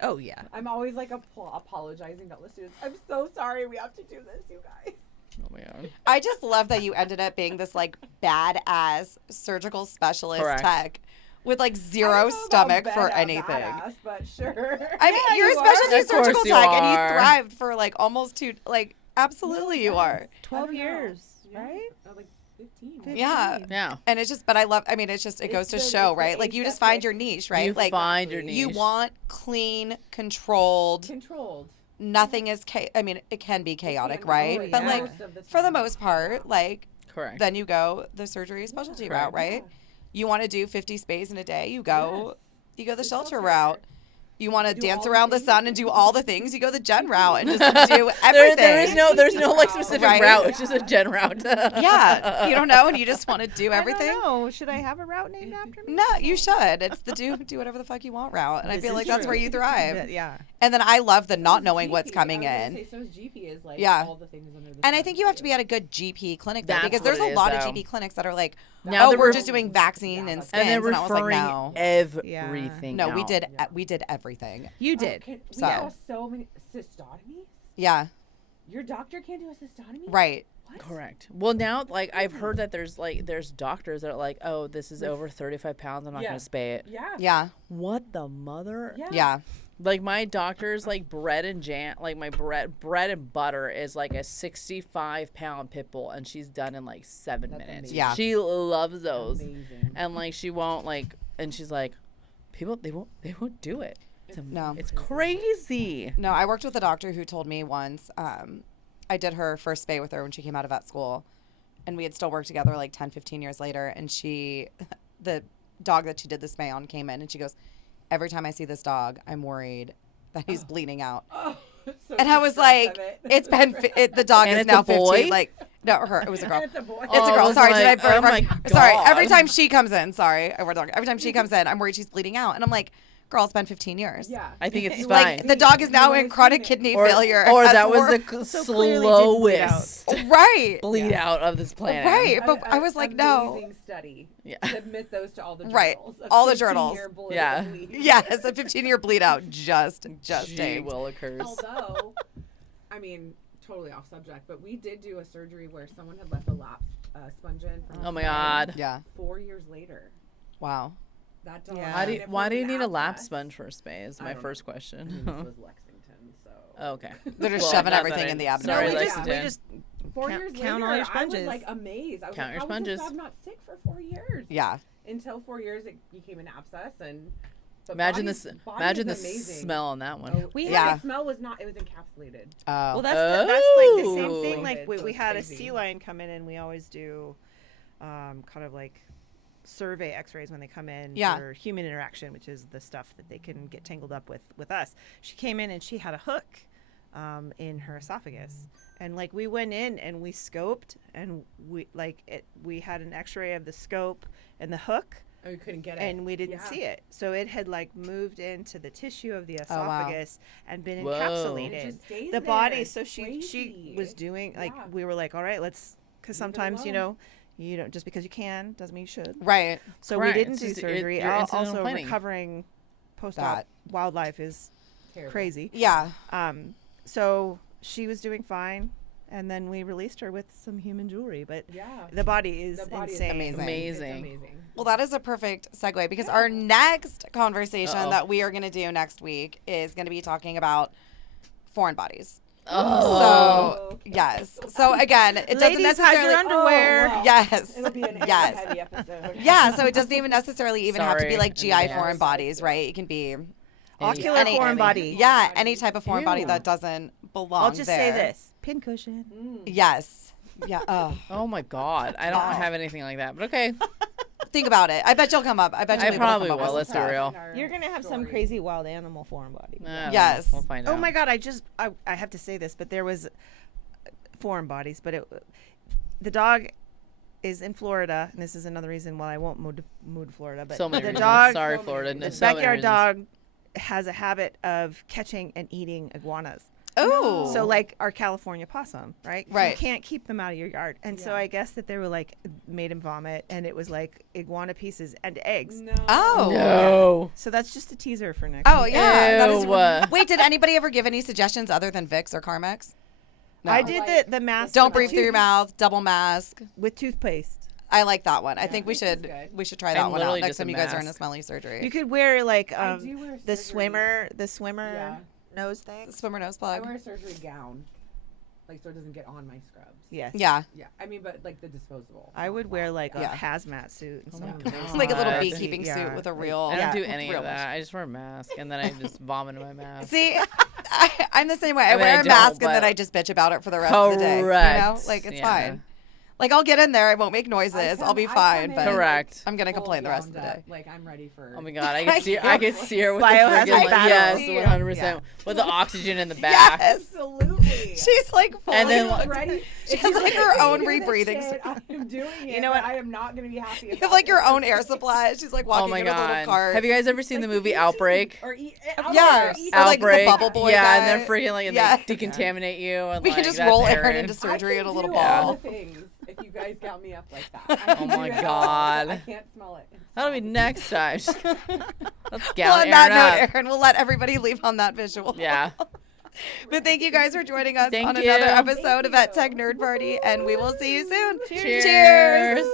Oh yeah. I'm always like apologizing to all the students. I'm so sorry we have to do this, you guys. Oh my god. I just love that you ended up being this like badass surgical specialist Correct. tech with like I zero don't know about stomach for badass, anything. badass, but sure. I mean, Yeah, you're you a are. specialty Of course surgical you tech, and you are. thrived for like almost 2. Like, absolutely, you are. 12 years, Yeah. right? Like 15. 15. Yeah. Yeah. And it's just, but I love. I mean, it's just, it It's goes to the- show, it's the right? Like, you just find aseptic- your niche, right? You Like, find your exactly. niche. you want clean, controlled. Controlled. Nothing is. I mean, it can be chaotic, can be, right? oh, But yeah. like, Most of the for the time. most part, like, Correct. then you go the surgery specialty Yeah. route, Correct. right? Yeah. You want to do 50 spays in a day, you go. Yes. You go the The shelter shelter. route. You want to Do dance all the around the things. sun and do all the things. You go the gen route and just do everything. there's no like specific Right? route. It's just a gen route. Yeah, you don't know, and you just want to do everything. I don't know. Should I have a route named after me? No, you should. It's the do whatever the fuck you want route, and I This feel is like that's true. where you thrive. Yeah. And then I love the So not is knowing what's GP. coming I was in. gonna say, so is GP is like Yeah. all the things under the And I sun, think you have to too. be at a good GP clinic though, That's because what there's it a is, lot of though. GP clinics that are like, Now oh, they're we're ref- just doing vaccine and And skins, and they're and I was like, referring no, everything. no, out. we did everything. You Oh, did. we So. saw so many cystotomies. Yeah, Your doctor can't do a cystotomy. right. What? Correct. Well, now I've heard that there's doctors that are like, oh, this is over 35 pounds. I'm not Yeah. gonna spay it. Yeah. Yeah, What the mother? Yeah. yeah. Like my doctor's like bread and jam, like my bread and butter is like a 65-pound pit bull, and she's done in like 7 That's minutes. amazing. Yeah. She loves those, Amazing. and like she won't like, and she's like, people they won't do it. No. It's crazy. No, I worked with a doctor who told me once, I did her first spay with her when she came out of vet school, and we had still worked together like 10, 15 years later, and the dog that she did the spay on came in, and she goes, every time I see this dog, I'm worried that he's bleeding out. Oh, so And I the was stress like, of it. it's been, the dog And is it's a now boy? 15. Like, no, her, it was a girl. And it's a boy. It's a I girl. was Sorry, like, did I? oh my Sorry. Every God. time she comes in, sorry, I word dog. Every time she comes in, I'm worried she's bleeding out, and I'm like, girl, it's been 15 years. Yeah. I think it's Like fine. the dog is You now wanna in chronic see it. kidney or failure. or That's that was hor- the So clearly didn't bleed out. slowest right. bleed out of this planet. Right. But I was like, no. Amazing study. Yeah. Submit those to all the journals. Right. A All the 15-year journals. bullet Yeah. bleed. Yes, a 15-year bleed out just Gee tanked. willikers. Although, I mean, totally off subject, but we did do a surgery where someone had left a lap sponge in. From Oh my the God. Yeah. 4 years later. Wow. That dog. Yeah. Why do you need a lap abscess. sponge for a spay? Is I my don't first I mean, question. this was Lexington, so. Okay. They're just Well, shoving not everything that in the I- abdomen. Sorry, we Lexington. just 4 Count- years count later, all your I was sponges. like amazed. I was Count like, your how sponges. was this dog not sick for 4 years? Yeah. Until 4 years, it became an abscess, and but Imagine body's- this. body's Imagine the amazing. smell on that one. Oh, We Yeah. The smell was not. It was encapsulated. well, Oh. that's like the same Oh. thing. Like So we it's had a crazy. sea lion come in, and we always do kind of like survey X-rays when they come in Yeah. for human interaction, which is the stuff that they can get tangled up with us. She came in and she had a hook in her esophagus, and like we went in and we scoped, and we had an X-ray of the scope and the hook. Oh, you couldn't get it, And we didn't Yeah. see it. So it had like moved into the tissue of the Oh, wow. esophagus and been Whoa. And encapsulated. it just stays The body, there. so It's she crazy. was doing like Yeah. we were like, all right, let's, because Leave it sometimes alone. you don't, just because you can doesn't mean you should. Right. So Correct. we didn't It's do just- surgery. you're incidental Also planning. recovering post-op That. wildlife is Terrible. crazy. Yeah. So she was doing fine, and then we released her with some human jewelry. But Yeah. the body is The body is insane. amazing. Amazing. It's amazing. Well, that is a perfect segue because our next conversation Uh-oh. that we are going to do next week is going to be talking about foreign bodies. Oh. So, yes. So, again, it doesn't Ladies, hide necessarily. your underwear. Oh, wow. Yes. It'll be an Yes. heavy episode. Yeah. So, it doesn't even necessarily even have to be Sorry like in GI advance. foreign bodies, right? It can be. Ocular Any- foreign any- body. Yeah. Any type of foreign body Ew. that doesn't belong I'll just there. say this: pincushion. Yes. Yeah. Oh. Oh my God. I don't Oh. have anything like that, but okay. Think about it. I bet you'll come up. I bet I you'll probably come up will. with Let's some be stuff. real. You're gonna have some crazy wild animal foreign body. Yes. We'll find out. Oh my God! I have to say this, but there was foreign bodies, but the dog is in Florida, and this is another reason why I won't move to Florida. But So many the reasons. dog, Sorry, so Florida. many No, the so many backyard reasons. dog has a habit of catching and eating iguanas. Oh. So like our California possum, right? Right. You can't keep them out of your yard. And so Yeah. I guess that they were like made him vomit, and it was like iguana pieces and eggs. No. Oh. No. So that's just a teaser for next Oh week. yeah. That is, Ew. wait, did anybody ever give any suggestions other than Vicks or Carmex? No. I did the mask. Don't with the breathe through your mouth. Double mask. with toothpaste. I like that one. I think we Vicks is should good. try that I'm one out literally next just a time you guys are in a mask. smelly surgery. You could wear like I do wear the surgery. swimmer Yeah. nose thing. Swimmer nose I plug. wear a surgery gown, like so it doesn't get on my scrubs. Yes. Yeah. Yeah, I mean, but like the disposable. I would wear like a Yeah. hazmat suit and Oh stuff. my God. Like a little God. beekeeping suit with a real. I don't do with any real of that. I just wear a mask and then I just vomit in my mask. See, I'm the same way. I, mean, wear I a mask don't, and then but- I just bitch about it for the rest of the day. You know, Correct. like it's Yeah. fine. Like I'll get in there, I won't make noises, I'll be I come fine, in, but like, Correct. I'm gonna full complain the rest of the gowned day. up, Like I'm ready for. Oh my God, I I can see. I can see her with Biohazard the friggin' battle. yes, 100%, with the oxygen in the back. Yes, Absolutely. she's like fully. And then, I'm like- ready. She If has, you like, guys her can own hear this rebreathing shit, suit. I'm doing it. You know what? but I am not gonna be happy. You have like your own air supply. She's like walking Oh my in with a little God. cart. Have you guys ever seen the movie Outbreak? Or eat, Yeah, or like the Outbreak. bubble boy Yeah, guy. and they're freaking like and Yes. they decontaminate you. And We like, can just that's roll Aaron Aaron. into surgery in a little Yeah. ball. Things if you guys got me up like that. I can Oh my do it all, God. but I can't smell it. That'll be next time. Let's Well, gown on that Aaron note, up. Aaron, we'll let everybody leave on that visual. Yeah. But thank you guys for joining us Thank on you. another episode of Vet Thank Tech Nerd Party, and we will see you soon. Cheers. Cheers.